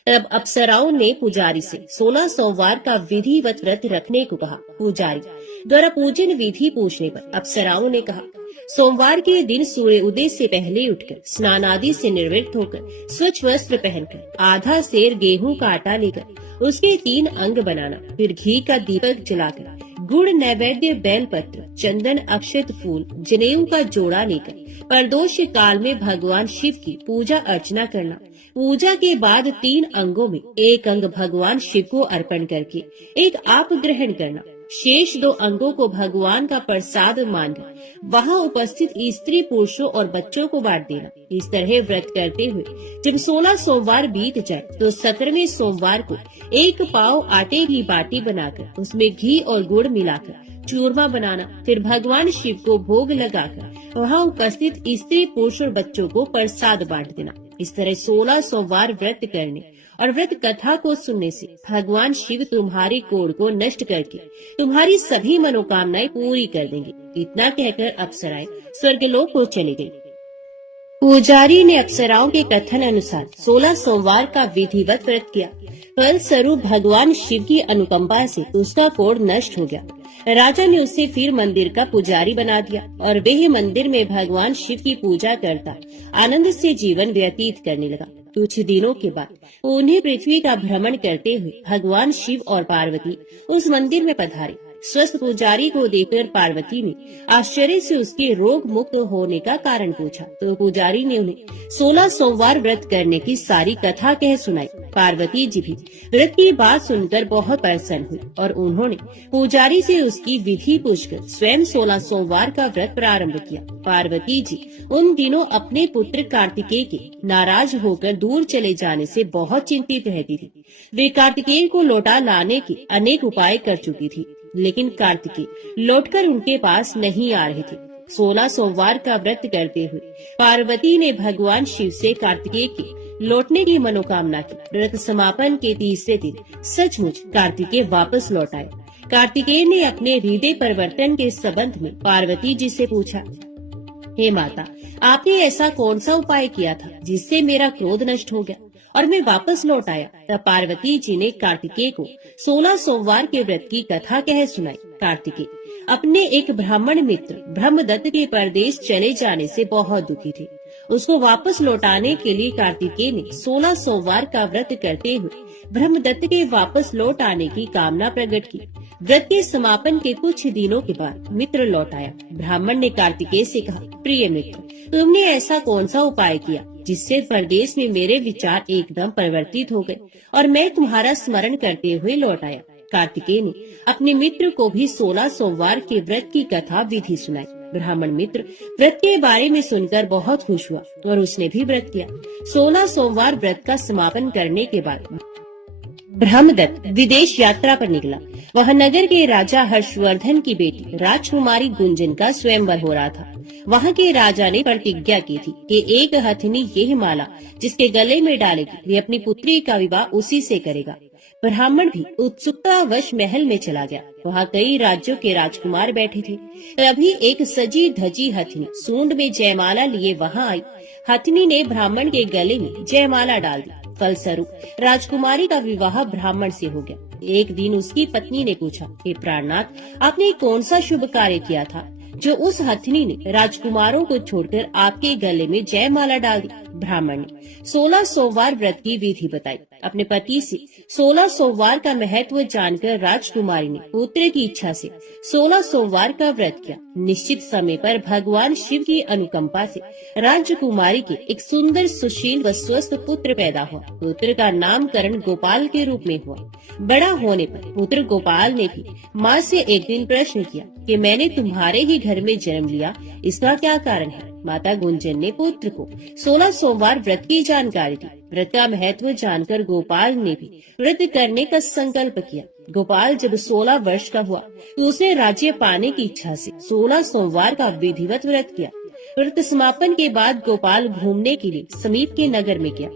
तब अप्सराओं ने पुजारी से 16 सोमवार का विधिवत व्रत रखने को कहा। पुजारी द्वारा पूजन विधि पूछने पर अप्सराओं ने कहा, सोमवार के दिन सूर्य उदय से पहले उठकर स्नान आदि से निर्वृत्त होकर स्वच्छ वस्त्र पहनकर आधा सेर गेहूं का आटा लेकर उसके 3 अंग बनाना, फिर घी का दीपक जलाकर गुड़ नैवेद्य बेलपत्र चंदन अक्षत फूल जनेऊ का जोड़ा लेकर प्रदोष काल में भगवान शिव की पूजा अर्चना करना। पूजा के बाद 3 अंगों में एक अंग भगवान शिव को अर्पण करके एक आप ग्रहण करना। शेष 2 अंगों को भगवान का प्रसाद मानकर वहां उपस्थित स्त्री पुरुषों और बच्चों को बांट देना। इस तरह व्रत करते हुए जब 16 सोमवार बीत जाए तो 17वें सोमवार को 1 पाव आटे की बाटी बनाकर उसमें घी और गुड़ मिलाकर चूरमा बनाना, फिर भगवान शिव को भोग लगाकर वहां उपस्थित स्त्री पुरुष और बच्चों को प्रसाद बांट देना। इस तरह 16 सोमवार व्रत करने और व्रत कथा को सुनने से भगवान शिव तुम्हारे कोढ़ को नष्ट करके तुम्हारी सभी मनोकामनाएं पूरी कर देंगे। इतना कहकर अप्सराएं स्वर्गलोक को चली गयी। पुजारी ने अप्सराओं के कथन अनुसार 16 सोमवार का विधिवत व्रत किया। फलस्वरूप भगवान शिव की अनुकंपा से उसका कोढ़ नष्ट हो गया। राजा ने उसे फिर मंदिर का पुजारी बना दिया और वह मंदिर में भगवान शिव की पूजा करता आनंद से जीवन व्यतीत करने लगा। कुछ दिनों के बाद उन्हें पृथ्वी का भ्रमण करते हुए भगवान शिव और पार्वती उस मंदिर में पधारे। स्वस्थ पुजारी को देखकर पार्वती ने आश्चर्य से उसके रोग मुक्त होने का कारण पूछा, तो पुजारी ने उन्हें 16 सोमवार व्रत करने की सारी कथा कह सुनाई। पार्वती जी भी व्रत की बात सुनकर बहुत प्रसन्न हुई और उन्होंने पुजारी से उसकी विधि पूछकर स्वयं 16 सोमवार का व्रत प्रारंभ किया। पार्वती जी उन दिनों अपने पुत्र कार्तिकेय के नाराज होकर दूर चले जाने से बहुत चिंतित रहती थी। वे कार्तिकेय को लौटा लाने के अनेक उपाय कर चुकी थी, लेकिन कार्तिकेय लौटकर उनके पास नहीं आ रहे थे। 16 सोमवार का व्रत करते हुए पार्वती ने भगवान शिव से कार्तिकेय के लौटने की मनोकामना की। व्रत समापन के तीसरे दिन सचमुच कार्तिकेय वापस लौट आए। कार्तिकेय ने अपने हृदय परिवर्तन के संबंध में पार्वती जी से पूछा, हे माता, आपने ऐसा कौन सा उपाय किया था जिससे मेरा क्रोध नष्ट हो गया और मैं वापस लौट आया? तब पार्वती जी ने कार्तिकेय को 16 सोमवार के व्रत की कथा कह सुनाई। कार्तिकेय अपने एक ब्राह्मण मित्र ब्रह्मदत्त के परदेश चले जाने से बहुत दुखी थे। उसको वापस लौटाने के लिए कार्तिकेय ने 16 सोमवार का व्रत करते हुए ब्रह्मदत्त के वापस लौट आने की कामना प्रकट की। व्रत के समापन के कुछ दिनों के बाद मित्र लौट आया। ब्राह्मण ने कार्तिकेय से कहा, प्रिय मित्र, तुमने ऐसा कौन सा उपाय किया जिससे परदेश में मेरे विचार एकदम परिवर्तित हो गए और मैं तुम्हारा स्मरण करते हुए लौट आया? कार्तिकेय ने अपने मित्र को भी 16 सोमवार के व्रत की कथा विधि सुनाई। ब्राह्मण मित्र व्रत के बारे में सुनकर बहुत खुश हुआ और उसने भी व्रत किया। 16 सोमवार व्रत का समापन करने के बाद ब्रह्मदत्त विदेश यात्रा पर निकला। वह नगर के राजा हर्षवर्धन की बेटी राजकुमारी गुंजन का स्वयंवर हो रहा था। वहाँ के राजा ने प्रतिज्ञा की थी कि एक हथिनी यह माला जिसके गले में डालेगी वे अपनी पुत्री का विवाह उसी से करेगा। ब्राह्मण भी उत्सुकतावश महल में चला गया। वहाँ कई राज्यों के राजकुमार बैठे थे। तभी एक सजी धजी हथिनी सूंड में जयमाला लिए वहाँ आई। हथिनी ने ब्राह्मण के गले में जयमाला डाल दी। फलस्वरूप राजकुमारी का विवाह ब्राह्मण से हो गया। एक दिन उसकी पत्नी ने पूछा, हे प्राणनाथ, आपने कौन सा शुभ कार्य किया था जो उस हथिनी ने राजकुमारों को छोड़कर आपके गले में जयमाला डाल दी? ब्राह्मण ने 16 सोमवार व्रत की विधि बताई। अपने पति से 16 सोमवार का महत्व जानकर राजकुमारी ने पुत्र की इच्छा से 16 सोमवार का व्रत किया। निश्चित समय पर भगवान शिव की अनुकंपा से राजकुमारी के एक सुंदर, सुशील व स्वस्थ पुत्र पैदा हुआ। पुत्र का नामकरण गोपाल के रूप में हुआ। बड़ा होने पर पुत्र गोपाल ने भी माँ से एक दिन प्रश्न किया कि मैंने तुम्हारे ही घर में जन्म लिया, इसका क्या कारण है। माता गुंजन ने पुत्र को 16 सोमवार व्रत की जानकारी दी। व्रत का महत्व जानकर गोपाल ने भी व्रत करने का संकल्प किया। गोपाल जब 16 वर्ष का हुआ तो उसने राज्य पाने की इच्छा से 16 सोमवार का विधिवत व्रत किया। व्रत समापन के बाद गोपाल घूमने के लिए समीप के नगर में गया।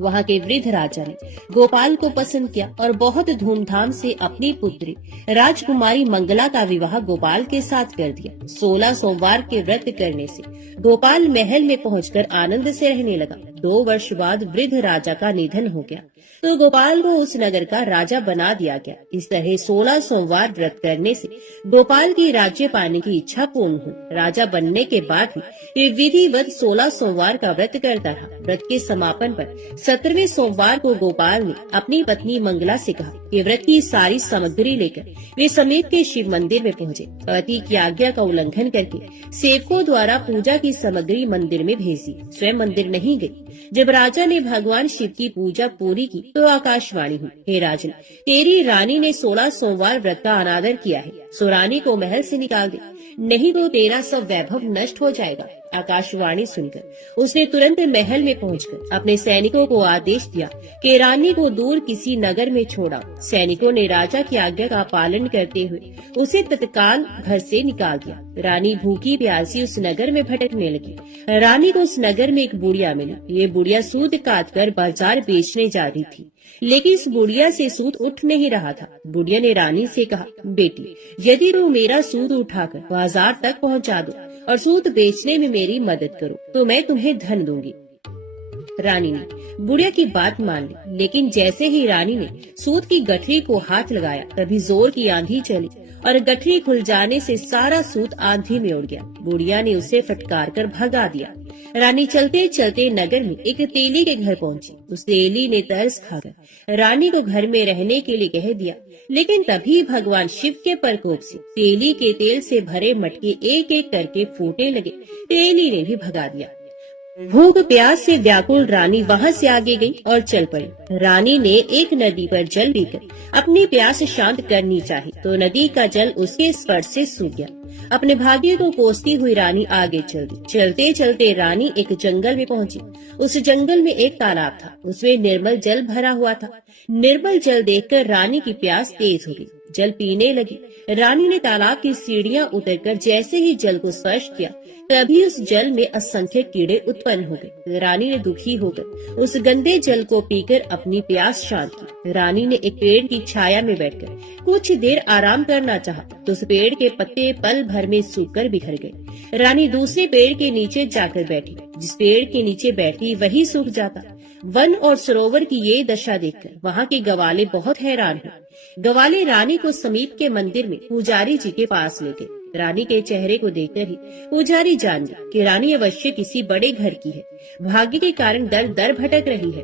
वहाँ के वृद्ध राजा ने गोपाल को पसंद किया और बहुत धूमधाम से अपनी पुत्री राजकुमारी मंगला का विवाह गोपाल के साथ कर दिया। 16 सोमवार के व्रत करने से गोपाल महल में पहुंचकर आनंद से रहने लगा। 2 वर्ष बाद वृद्ध राजा का निधन हो गया तो गोपाल को उस नगर का राजा बना दिया गया। इस तरह 16 सोमवार व्रत करने से गोपाल की राज्य पाने की इच्छा पूर्ण हुई। राजा बनने के बाद भी विधिवत 16 सोमवार का व्रत करता रहा। व्रत के समापन पर 17वें सोमवार को गोपाल ने अपनी पत्नी मंगला से कहा कि व्रत की सारी सामग्री लेकर वे समीप के शिव मंदिर में पहुँचे। पति की आज्ञा का उल्लंघन करके सेवकों द्वारा पूजा की सामग्री मंदिर में भेज दी। स्वयं मंदिर नहीं गई। जब राजा ने भगवान शिव की पूजा पूरी की तो आकाशवाणी हुई, हे राजन, तेरी रानी ने 16 सोमवार व्रत का अनादर किया है, सो रानी को महल से निकाल दे, नहीं तो तेरा सब वैभव नष्ट हो जाएगा। आकाशवाणी सुनकर उसने तुरंत महल में पहुंचकर अपने सैनिकों को आदेश दिया कि रानी को दूर किसी नगर में छोड़ा। सैनिकों ने राजा की आज्ञा का पालन करते हुए उसे तत्काल घर से निकाल दिया। रानी भूखी प्यासी उस नगर में भटकने लगी। रानी को उस नगर में एक बुढ़िया मिली। ये बुढ़िया सूत काट कर बाजार बेचने जा रही थी, लेकिन इस बुढ़िया से सूत उठ नहीं रहा था। बुढ़िया ने रानी से कहा, बेटी, यदि तुम मेरा सूत उठाकर बाजार तक पहुंचा दो और सूत बेचने में मेरी मदद करो तो मैं तुम्हें धन दूंगी। रानी ने बुढ़िया की बात मान ली, लेकिन जैसे ही रानी ने सूत की गठरी को हाथ लगाया तभी जोर की आंधी चली और गठरी खुल जाने से सारा सूत आंधी में उड़ गया। बुढ़िया ने उसे फटकार कर भगा दिया। रानी चलते चलते नगर में एक तेली के घर पहुंची। उस तेली ने तरस खाकर रानी को घर में रहने के लिए कह दिया, लेकिन तभी भगवान शिव के प्रकोप से तेली के तेल से भरे मटके एक एक करके फूटने लगे। तेली ने भी भगा दिया। भूख प्यास से व्याकुल रानी वहाँ से आगे गई और चल पड़ी। रानी ने एक नदी पर जल पीकर अपनी प्यास शांत करनी चाहिए तो नदी का जल उसके स्पर्श से सूख गया। अपने भाग्य को कोसती हुई रानी आगे चल दी। चलते चलते रानी एक जंगल में पहुंची। उस जंगल में एक तालाब था, उसमें निर्मल जल भरा हुआ था। निर्मल जल देखकर रानी की प्यास तेज हो गई। जल पीने लगी। रानी ने तालाब की सीढ़ियां उतरकर जैसे ही जल को स्पर्श किया तभी उस जल में असंख्य कीड़े उत्पन्न हो गए। रानी ने दुखी होकर उस गंदे जल को पीकर अपनी प्यास शांत की। रानी ने एक पेड़ की छाया में बैठकर कुछ देर आराम करना चाहा तो उस पेड़ के पत्ते पल भर में सूखकर बिखर गए। रानी दूसरे पेड़ के नीचे जाकर बैठी। जिस पेड़ के नीचे बैठती वही सूख जाता। वन और सरोवर की ये दशा देखकर वहाँ के गवाले बहुत हैरान हुए। गवाले रानी को समीप के मंदिर में पुजारी जी के पास ले गए। रानी के चेहरे को देखकर ही पुजारी जान गया कि रानी अवश्य किसी बड़े घर की है। भाग्य के कारण दर दर भटक रही है।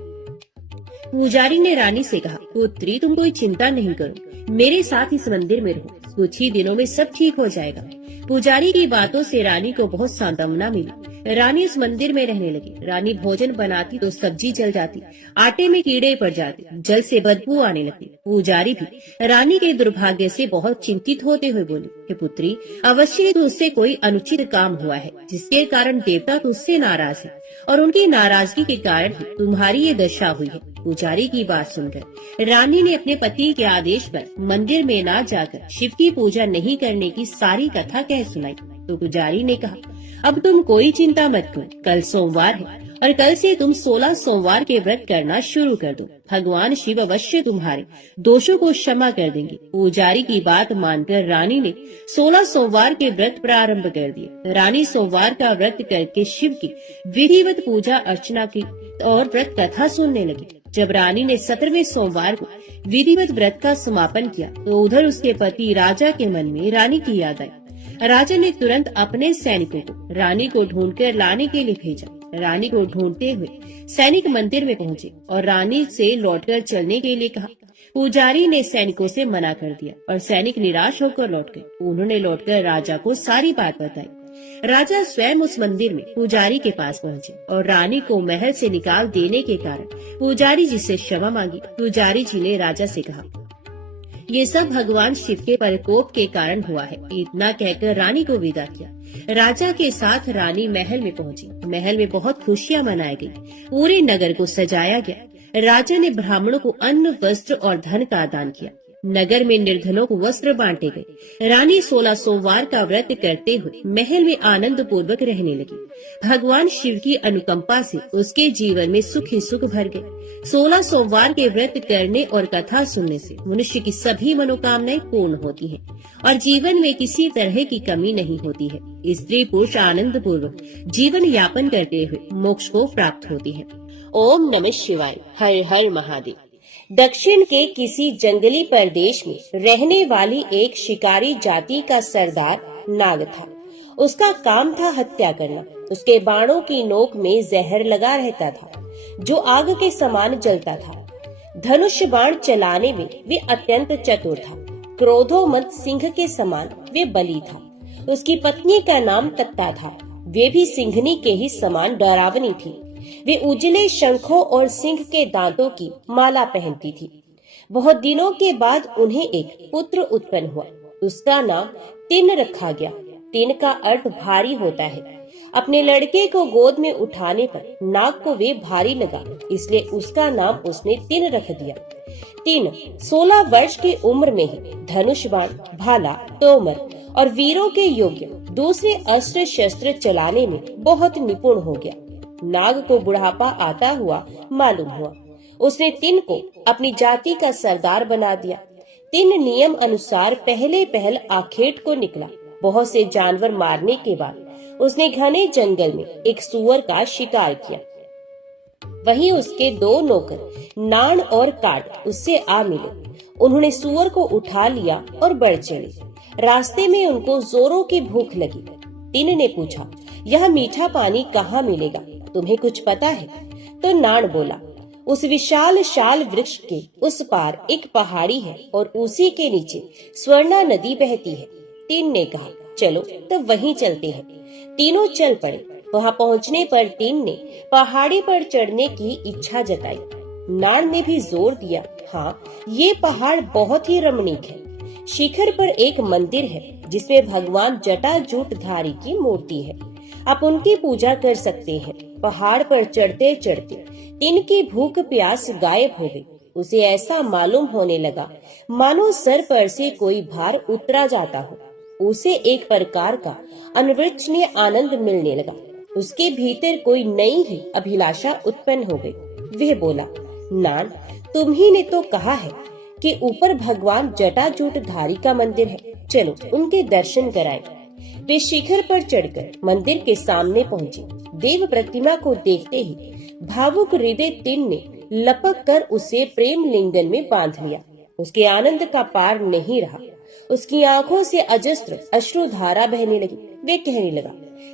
पुजारी ने रानी से कहा, पुत्री, तुम कोई चिंता नहीं करो, मेरे साथ इस मंदिर में रहो, कुछ ही दिनों में सब ठीक हो जाएगा। पुजारी की बातों से रानी को बहुत सांत्वना मिली। रानी उस मंदिर में रहने लगी। रानी भोजन बनाती तो सब्जी जल जाती, आटे में कीड़े पड़ जाते, जल से बदबू आने लगती। पुजारी भी रानी के दुर्भाग्य से बहुत चिंतित होते हुए बोली, हे पुत्री, अवश्य ही तुझसे कोई अनुचित काम हुआ है जिसके कारण देवता तुझसे नाराज है और उनकी नाराजगी के कारण ही तुम्हारी ये दशा हुई है। पुजारी की बात सुनकर रानी ने अपने पति के आदेश पर मंदिर में न जाकर शिव की पूजा नहीं करने की सारी कथा कह सुनाई। तो पुजारी ने कहा, अब तुम कोई चिंता मत करो, कल सोमवार है और कल से तुम 16 सोमवार के व्रत करना शुरू कर दो। भगवान शिव अवश्य तुम्हारे दोषों को क्षमा कर देंगे। पुजारी की बात मानकर रानी ने 16 सोमवार के व्रत प्रारंभ कर दिए। रानी सोमवार का व्रत करके शिव की विधिवत पूजा अर्चना की और व्रत कथा सुनने लगी। जब रानी ने 17वें सोमवार को विधिवत व्रत का समापन किया तो उधर उसके पति राजा के मन में रानी की याद आई। राजा ने तुरंत अपने सैनिकों को रानी को ढूंढकर लाने के लिए भेजा। रानी को ढूंढते हुए सैनिक मंदिर में पहुंचे और रानी से लौटकर चलने के लिए कहा। पुजारी ने सैनिकों से मना कर दिया और सैनिक निराश होकर लौट गए। उन्होंने लौटकर राजा को सारी बात बताई। राजा स्वयं उस मंदिर में पुजारी के पास पहुंचे और रानी को महल से निकाल देने के कारण पुजारी जी से क्षमा मांगी। पुजारी जी ने राजा से कहा, ये सब भगवान शिव के प्रकोप के कारण हुआ है। इतना कहकर रानी को विदा किया। राजा के साथ रानी महल में पहुंची। महल में बहुत खुशियां मनाई गई। पूरे नगर को सजाया गया। राजा ने ब्राह्मणों को अन्न, वस्त्र और धन का दान किया। नगर में निर्धनों को वस्त्र बांटे गए। रानी 16 सोमवार का व्रत करते हुए महल में आनंद पूर्वक रहने लगी। भगवान शिव की अनुकंपा से उसके जीवन में सुख ही सुख भर गए। 16 सोमवार के व्रत करने और कथा सुनने से मनुष्य की सभी मनोकामनाएं पूर्ण होती हैं और जीवन में किसी तरह की कमी नहीं होती है। स्त्री पुरुष आनंद पूर्वक जीवन यापन करते हुए मोक्ष को प्राप्त होती है। ओम नमः शिवाय। हर हर महादेव। दक्षिण के किसी जंगली प्रदेश में रहने वाली एक शिकारी जाति का सरदार नाग था। उसका काम था हत्या करना। उसके बाणों की नोक में जहर लगा रहता था जो आग के समान जलता था। धनुष बाण चलाने में वे अत्यंत चतुर था। क्रोधोमद सिंह के समान वे बली था। उसकी पत्नी का नाम तत्ता था। वे भी सिंहनी के ही समान डरावनी थी। वे उजले शंखों और सिंह के दांतों की माला पहनती थी। बहुत दिनों के बाद उन्हें एक पुत्र उत्पन्न हुआ। उसका नाम तिन रखा गया। तिन का अर्थ भारी होता है। अपने लड़के को गोद में उठाने पर नाग को वे भारी लगा, इसलिए उसका नाम उसने तिन रख दिया। तिन 16 वर्ष की उम्र में ही धनुष बाण, भाला, तोमर और वीरों के योग्य दूसरे अस्त्र शस्त्र चलाने में बहुत निपुण हो गया। नाग को बुढ़ापा आता हुआ मालूम हुआ। उसने तिन को अपनी जाति का सरदार बना दिया। तिन नियम अनुसार पहल आखेट को निकला। बहुत से जानवर मारने के बाद उसने घने जंगल में एक सुअर का शिकार किया। वहीं उसके 2 नौकर नाण और काट उससे आ मिले। उन्होंने सुअर को उठा लिया और बढ़ चले। रास्ते में उनको जोरों की भूख लगी। तिन ने पूछा, यह मीठा पानी कहाँ मिलेगा? तुम्हें कुछ पता है? तो नाण बोला, उस विशाल शाल वृक्ष के उस पार एक पहाड़ी है और उसी के नीचे स्वर्णा नदी बहती है। तिन ने कहा, चलो तो वहीं चलते हैं। तीनों चल पड़े। वहां पहुंचने पर तिन ने पहाड़ी पर चढ़ने की इच्छा जताई। नाण ने भी जोर दिया, हाँ, ये पहाड़ बहुत ही रमणीक है। शिखर पर एक मंदिर है जिसमें भगवान जटाजूटधारी की मूर्ति है। आप उनकी पूजा कर सकते हैं। पहाड़ पर चढ़ते चढ़ते तिन की भूख प्यास गायब हो गई। उसे ऐसा मालूम होने लगा मानो सर पर से कोई भार उतरा जाता हो। उसे एक प्रकार का अनवृच्छनीय आनंद मिलने लगा। उसके भीतर कोई नई ही अभिलाषा उत्पन्न हो गई। वह बोला, नान, तुम्ही ने तो कहा है कि ऊपर भगवान जटाजूटधारी का मंदिर है। चलो उनके दर्शन कराएं। वे शिखर पर चढ़कर मंदिर के सामने पहुंचे। देव प्रतिमा को देखते ही भावुक हृदय तिन ने लपक कर उसे प्रेम लिंगन में बांध लिया। उसके आनंद का पार नहीं रहा। उसकी आंखों से अजस्त्र अश्रुधारा बहने लगी। वे कहने लगा,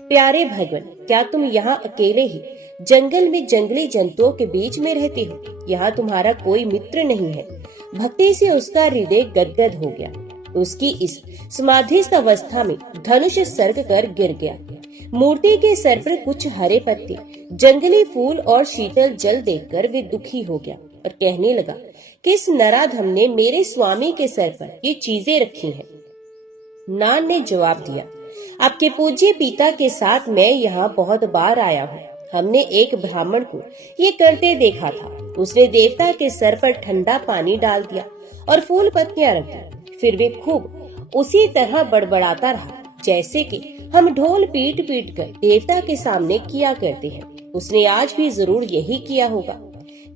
प्यारे भगवान, क्या तुम यहाँ अकेले ही जंगल में जंगली जंतुओं के बीच में रहते हो? यहाँ तुम्हारा कोई मित्र नहीं है। भक्ति से उसका हृदय गदगद हो गया। उसकी इस समाधिस्थ अवस्था में धनुष सर्ग कर गिर गया। मूर्ति के सर पर कुछ हरे पत्ते, जंगली फूल और शीतल जल देखकर वे दुखी हो गया और कहने लगा, किस नराधम ने मेरे स्वामी के सर पर ये चीजें रखी हैं? नान ने जवाब दिया, आपके पूज्य पिता के साथ मैं यहाँ बहुत बार आया हूँ। हमने एक ब्राह्मण को ये करते देखा था। उसने देवता के सर पर ठंडा पानी डाल दिया और फूल पत्तियां रख दी। फिर वे खूब उसी तरह बड़बड़ाता रहा जैसे कि हम ढोल पीट पीट कर देवता के सामने किया करते हैं। उसने आज भी जरूर यही किया होगा।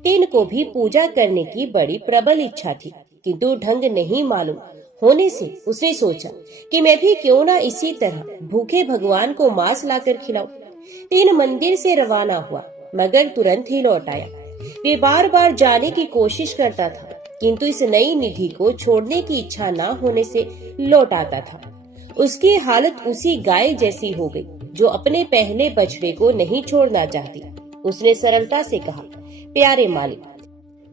तिन को भी पूजा करने की बड़ी प्रबल इच्छा थी, किंतु ढंग नहीं मालूम होने से उसने सोचा कि मैं भी क्यों ना इसी तरह भूखे भगवान को मांस लाकर खिलाऊं। तिन मंदिर से रवाना हुआ, मगर तुरंत ही लौट आया। वे बार बार जाने की कोशिश करता था, किंतु इस नई निधि को छोड़ने की इच्छा न होने से लौट आता था। उसकी हालत उसी गाय जैसी हो गई जो अपने पहले बछड़े को नहीं छोड़ना चाहती। उसने सरलता से कहा, प्यारे मालिक,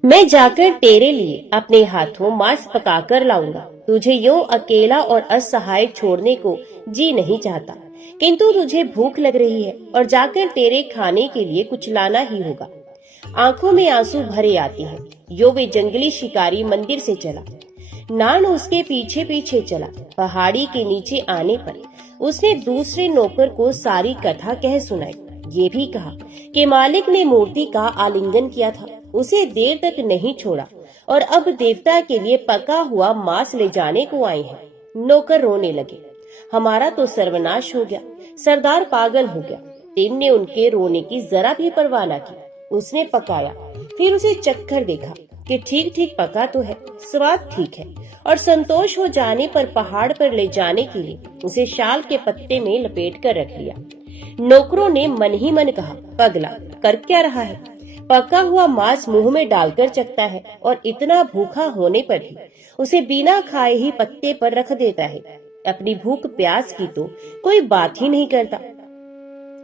मैं जाकर तेरे लिए अपने हाथों मांस पकाकर लाऊंगा। तुझे यूं अकेला और असहाय छोड़ने को जी नहीं चाहता, किंतु तुझे भूख लग रही है और जाकर तेरे खाने के लिए कुछ लाना ही होगा। आंखों में आंसू भरे आते हैं। यो वे जंगली शिकारी मंदिर से चला। नान उसके पीछे पीछे चला। पहाड़ी के नीचे आने पर उसने दूसरे नौकर को सारी कथा कह सुनाई। ये भी कहा कि मालिक ने मूर्ति का आलिंगन किया था, उसे देर तक नहीं छोड़ा और अब देवता के लिए पका हुआ मांस ले जाने को आए हैं। नौकर रोने लगे, हमारा तो सर्वनाश हो गया, सरदार पागल हो गया। टिन ने उनके रोने की जरा भी परवाह न की। उसने पकाया, फिर उसे चखकर देखा कि ठीक ठीक पका तो है, स्वाद ठीक है, और संतोष हो जाने पर पहाड़ पर ले जाने के लिए उसे शाल के पत्ते में लपेट कर रख लिया। नौकरों ने मन ही मन कहा, पगला कर क्या रहा है, पका हुआ मांस मुंह में डालकर चखता है और इतना भूखा होने पर भी उसे बिना खाए ही पत्ते पर रख देता है। अपनी भूख प्यास की तो कोई बात ही नहीं करता,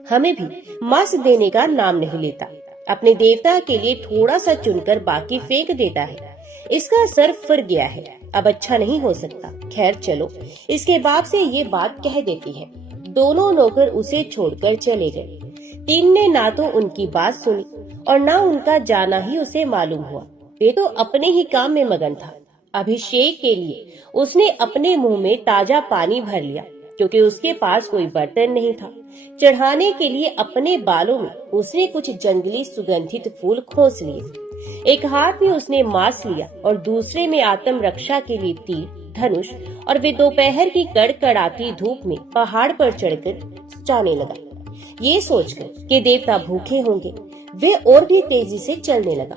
हमें भी मांस देने का नाम नहीं लेता। अपने देवता के लिए थोड़ा सा चुनकर बाकी फेंक देता है। इसका सर फर गया है, अब अच्छा नहीं हो सकता। खैर चलो, इसके बाप से ये बात कह देती है। दोनों नौकर उसे छोड़कर चले गए। टिन ने ना तो उनकी बात सुनी और ना उनका जाना ही उसे मालूम हुआ। वे तो अपने ही काम में मगन था। अभिषेक के लिए उसने अपने मुंह में ताजा पानी भर लिया, क्योंकि उसके पास कोई बर्तन नहीं था। चढ़ाने के लिए अपने बालों में उसने कुछ जंगली सुगंधित फूल खोस लिए। एक हाथ में उसने मांस लिया और दूसरे में आत्म रक्षा के लिए तीर, धनुष, और वे दोपहर की कड़कड़ाती धूप में पहाड़ पर चढ़कर जाने लगा। ये सोचकर कि देवता भूखे होंगे, वे और भी तेजी से चलने लगा।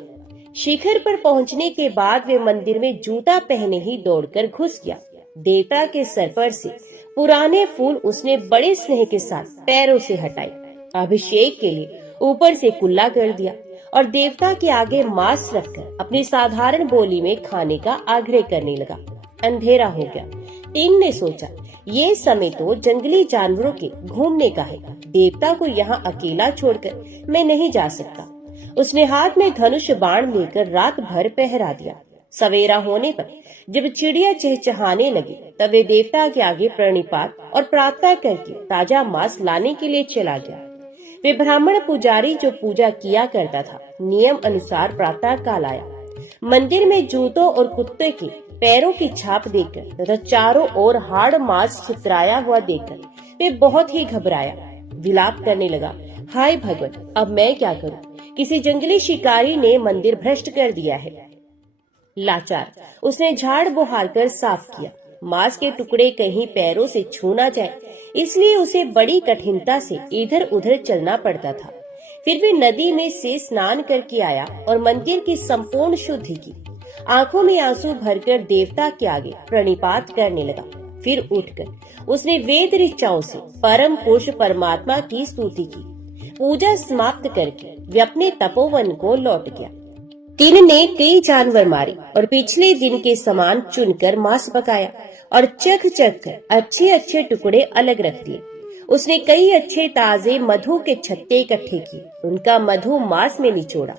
शिखर पर पहुंचने के बाद वे मंदिर में जूता पहने ही दौड़कर घुस गया। देवता के सर पर से पुराने फूल उसने बड़े स्नेह के साथ पैरों से हटाए, अभिषेक के लिए ऊपर से कुल्ला कर दिया और देवता के आगे मांस रखकर अपनी साधारण बोली में खाने का आग्रह करने लगा। अंधेरा हो गया। टिन ने सोचा, ये समय तो जंगली जानवरों के घूमने का है, देवता को यहाँ अकेला छोड़कर मैं नहीं जा सकता। उसने हाथ में धनुष बाण लेकर रात भर पहरा दिया। सवेरा होने पर जब चिड़िया चहचहाने लगी, तब वे देवता के आगे प्रणिपात और प्रार्थना करके ताजा मांस लाने के लिए चला गया। वे ब्राह्मण पुजारी जो पूजा किया करता था, नियम अनुसार प्रातः काल आया। मंदिर में जूतों और कुत्ते के पैरों की छाप देखकर तथा चारों ओर हाड़ मांस छितराया हुआ देखकर वे बहुत ही घबराया। विलाप करने लगा, हाय भगवान, अब मैं क्या करूं? किसी जंगली शिकारी ने मंदिर भ्रष्ट कर दिया है। लाचार उसने झाड़ बुहार कर साफ किया। मांस के टुकड़े कहीं पैरों से छू ना जाए, इसलिए उसे बड़ी कठिनता से इधर उधर चलना पड़ता था। फिर भी नदी में से स्नान करके आया और मंदिर की संपूर्ण शुद्धि की। आंखों में आंसू भरकर देवता के आगे प्रणिपात करने लगा। फिर उठकर उसने वेद ऋचाओं से परम पुरुष परमात्मा की स्तुति की। पूजा समाप्त करके वे अपने तपोवन को लौट गया। टिन ने कई जानवर मारे और पिछले दिन के समान चुनकर मांस पकाया और चख चख कर अच्छे अच्छे टुकड़े अलग रख दिए। उसने कई अच्छे ताजे मधु के छत्ते इकट्ठे किए, उनका मधु मांस में निचोड़ा।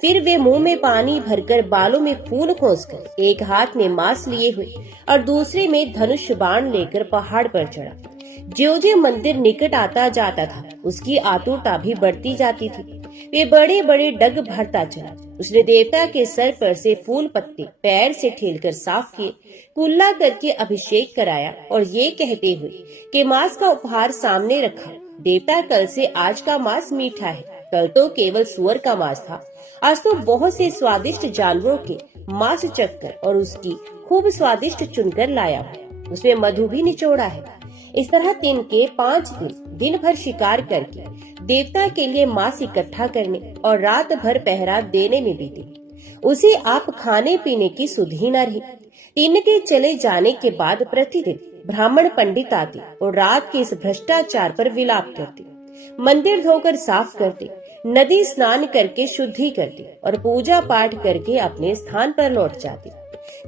फिर वे मुंह में पानी भरकर बालों में फूल खोसकर एक हाथ में मांस लिए हुए और दूसरे में धनुष बाण लेकर पहाड़ पर चढ़ा। ज्यों-ज्यों मंदिर निकट आता जाता था, उसकी आतुरता भी बढ़ती जाती थी। वे बड़े बड़े डग भरता चला। उसने देवता के सर पर से फूल पत्ते पैर से ठेलकर साफ किए, कुल्ला करके अभिषेक कराया और ये कहते हुए कि मांस का उपहार सामने रखा। देवता, कल से आज का मांस मीठा है, कल तो केवल सुअर का मांस था, आज तो बहुत से स्वादिष्ट जानवरों के मांस चखकर और उसकी खूब स्वादिष्ट चुनकर लाया हूँ। उसमें मधु भी निचोड़ा है। इस तरह टिन के 5 दिन भर शिकार करके देवता के लिए मांस इकट्ठा करने और रात भर पहरा देने में बीते। उसे आप खाने पीने की सुध ही न रही। टिन के चले जाने के बाद प्रतिदिन ब्राह्मण पंडित आते और रात के इस भ्रष्टाचार पर विलाप करते, मंदिर धोकर साफ करते, नदी स्नान करके शुद्धि करते और पूजा पाठ करके अपने स्थान पर लौट जाते।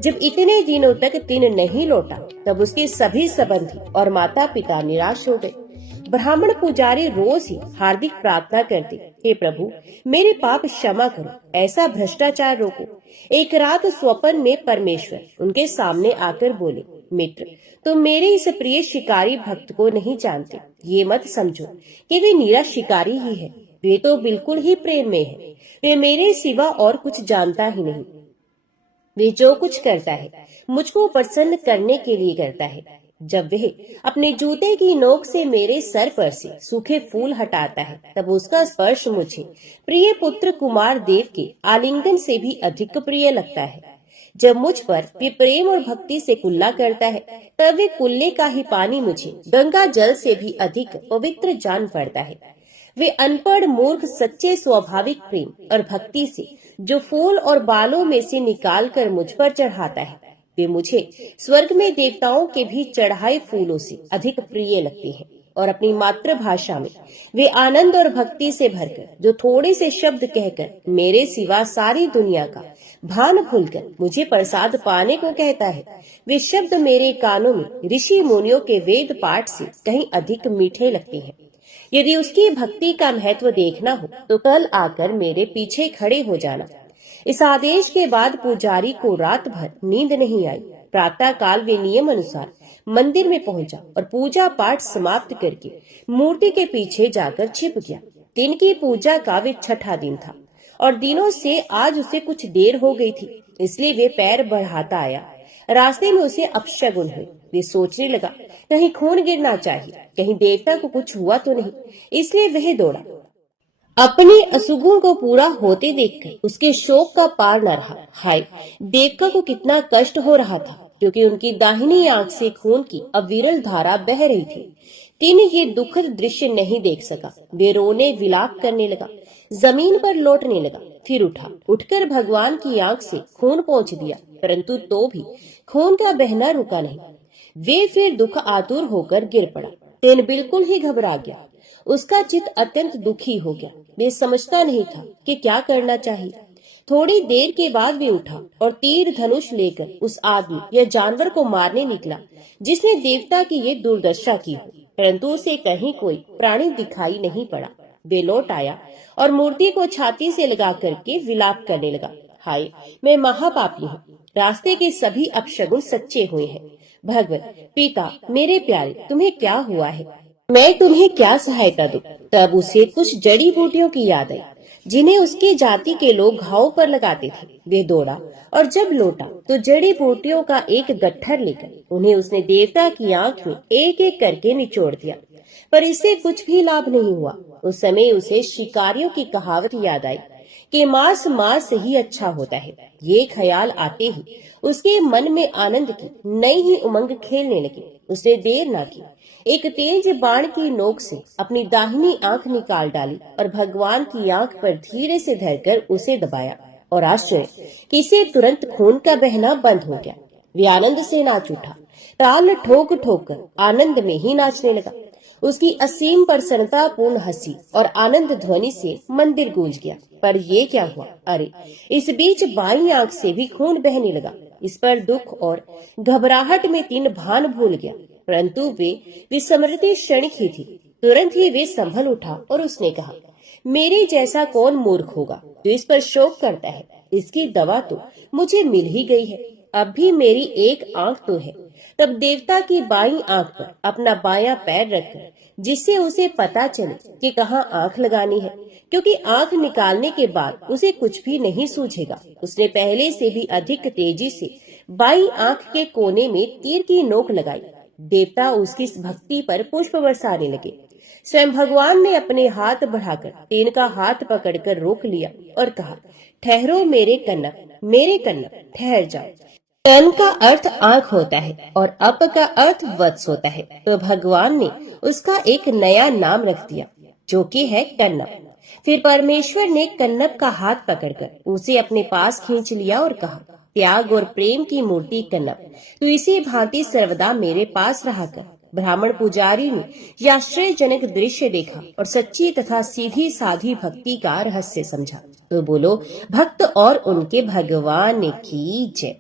जब इतने दिनों तक टिन नहीं लौटा, तब उसके सभी संबंधी और माता पिता निराश हो गए। ब्राह्मण पुजारी रोज ही हार्दिक प्रार्थना करते, हे प्रभु मेरे पाप क्षमा करो, ऐसा भ्रष्टाचार रोको। एक रात स्वप्न में परमेश्वर उनके सामने आकर बोले, मित्र तुम मेरे इस प्रिय शिकारी भक्त को नहीं जानते। ये मत समझो कि वे निरा शिकारी ही है, वे तो बिल्कुल ही प्रेम में है। वे मेरे सिवा और कुछ जानता ही नहीं। वे जो कुछ करता है मुझको प्रसन्न करने के लिए करता है। जब वह अपने जूते की नोक से मेरे सर पर से सूखे फूल हटाता है, तब उसका स्पर्श मुझे प्रिय पुत्र कुमार देव के आलिंगन से भी अधिक प्रिय लगता है। जब मुझ पर वे प्रेम और भक्ति से कुल्ला करता है, तब वे कुल्ले का ही पानी मुझे गंगा जल से भी अधिक पवित्र जान पड़ता है। वे अनपढ़ मूर्ख सच्चे स्वाभाविक प्रेम और भक्ति से जो फूल और बालों में से निकाल कर मुझ पर चढ़ाता है, वे मुझे स्वर्ग में देवताओं के भी चढ़ाए फूलों से अधिक प्रिय लगते हैं। और अपनी मातृभाषा में वे आनंद और भक्ति से भरकर जो थोड़े से शब्द कहकर मेरे सिवा सारी दुनिया का भान भूलकर मुझे प्रसाद पाने को कहता है, वे शब्द मेरे कानों में ऋषि मुनियों के वेद पाठ से कहीं अधिक मीठे लगते हैं। यदि उसकी भक्ति का महत्व देखना हो तो कल आकर मेरे पीछे खड़े हो जाना। इस आदेश के बाद पुजारी को रात भर नींद नहीं आई। प्रातः काल वे नियम अनुसार मंदिर में पहुंचा और पूजा पाठ समाप्त करके मूर्ति के पीछे जाकर छिप गया। दिन की पूजा का वे छठा दिन था और दिनों से आज उसे कुछ देर हो गई थी, इसलिए वे पैर बढ़ाता आया। रास्ते में उसे अपशगुन हुई। वे सोचने लगा, कहीं खून गिरना चाहिए, कहीं देवता को कुछ हुआ तो नहीं, इसलिए वह दौड़ा। अपने असुगुण को पूरा होते देखकर उसके शोक का पार न रहा। हाय, देवका को कितना कष्ट हो रहा था, क्योंकि उनकी दाहिनी आंख से खून की अविरल धारा बह रही थी। तीन ये दुखद दृश्य नहीं देख सका। वे रोने विलाप करने लगा, जमीन पर लौटने लगा, फिर उठा। उठकर भगवान की आंख से खून पोंछ दिया, परंतु तो भी खून का बहना रुका नहीं। वे फिर दुख आतुर होकर गिर पड़ा। तेन बिल्कुल ही घबरा गया। उसका चित्त अत्यंत दुखी हो गया। वे समझता नहीं था कि क्या करना चाहिए। थोड़ी देर के बाद वे उठा और तीर धनुष लेकर उस आदमी या जानवर को मारने निकला जिसने देवता की ये दुर्दशा की हो, परंतु उसे कहीं कोई प्राणी दिखाई नहीं पड़ा। वे लौट आया और मूर्ति को छाती से लगा करके विलाप करने लगा, हाय मैं महापापी हूँ, रास्ते के सभी अपशगुन सच्चे हुए हैं। भगवत पिता मेरे प्यारे, तुम्हें क्या हुआ है, मैं तुम्हें क्या सहायता दूं? तब उसे कुछ जड़ी बूटियों की याद आई जिन्हें उसके जाति के लोग घावों पर लगाते थे। वे दौड़ा और जब लौटा तो जड़ी बूटियों का एक गट्ठर लेकर उन्हें उसने देवता की आंख में एक एक करके निचोड़ दिया, पर इससे कुछ भी लाभ नहीं हुआ। उस समय उसे शिकारियों की कहावत याद आई कि मांस मांस से ही अच्छा होता है। ये ख्याल आते ही उसके मन में आनंद की नई ही उमंग खेलने लगी। उसने देर न की, एक तेज बाण की नोक से अपनी दाहिनी आंख निकाल डाली और भगवान की आंख पर धीरे से धरकर उसे दबाया और आश्चर्य कि इसे तुरंत खून का बहना बंद हो गया। वे आनंद से नाच उठा, ताल ठोक ठोक कर आनंद में ही नाचने लगा। उसकी असीम प्रसन्नता पूर्ण हंसी और आनंद ध्वनि से मंदिर गूंज गया। पर ये क्या हुआ, अरे इस बीच बाईं आंख से भी खून बहने लगा। इस पर दुख और घबराहट में तीन भान भूल गया, परंतु वे विस्मृति क्षणिक ही थी। तुरंत ही वे संभल उठा और उसने कहा, मेरे जैसा कौन मूर्ख होगा जो इस पर शोक करता है। इसकी दवा तो मुझे मिल ही गई है, अब भी मेरी एक आंख तो है। तब देवता की बाईं आंख पर अपना बायां पैर रखकर, जिससे उसे पता चले कि कहाँ आंख लगानी है, क्योंकि आंख निकालने के बाद उसे कुछ भी नहीं सूझेगा। उसने पहले से भी अधिक तेजी से बाईं आंख के कोने में तीर की नोक लगाई। देवता उसकी इस भक्ति पर पुष्प बरसाने लगे। स्वयं भगवान ने अपने हाथ बढ़ाकर तीन का हाथ पकड़कर रोक लिया और कहा, ठहरो मेरे कन्नप ठहर जाओ। कन का अर्थ आंख होता है और अप का अर्थ वत्स होता है, तो भगवान ने उसका एक नया नाम रख दिया जो कि है कन्नप। फिर परमेश्वर ने कन्नप का हाथ पकड़कर उसे अपने पास खींच लिया और कहा, त्याग और प्रेम की मूर्ति कन्नप, तू इसी भांति सर्वदा मेरे पास रहा कर। ब्राह्मण पुजारी ने यह आश्चर्यजनक दृश्य देखा और सच्ची तथा सीधी साधी भक्ति का रहस्य समझा। तो बोलो, भक्त और उनके भगवान की जय।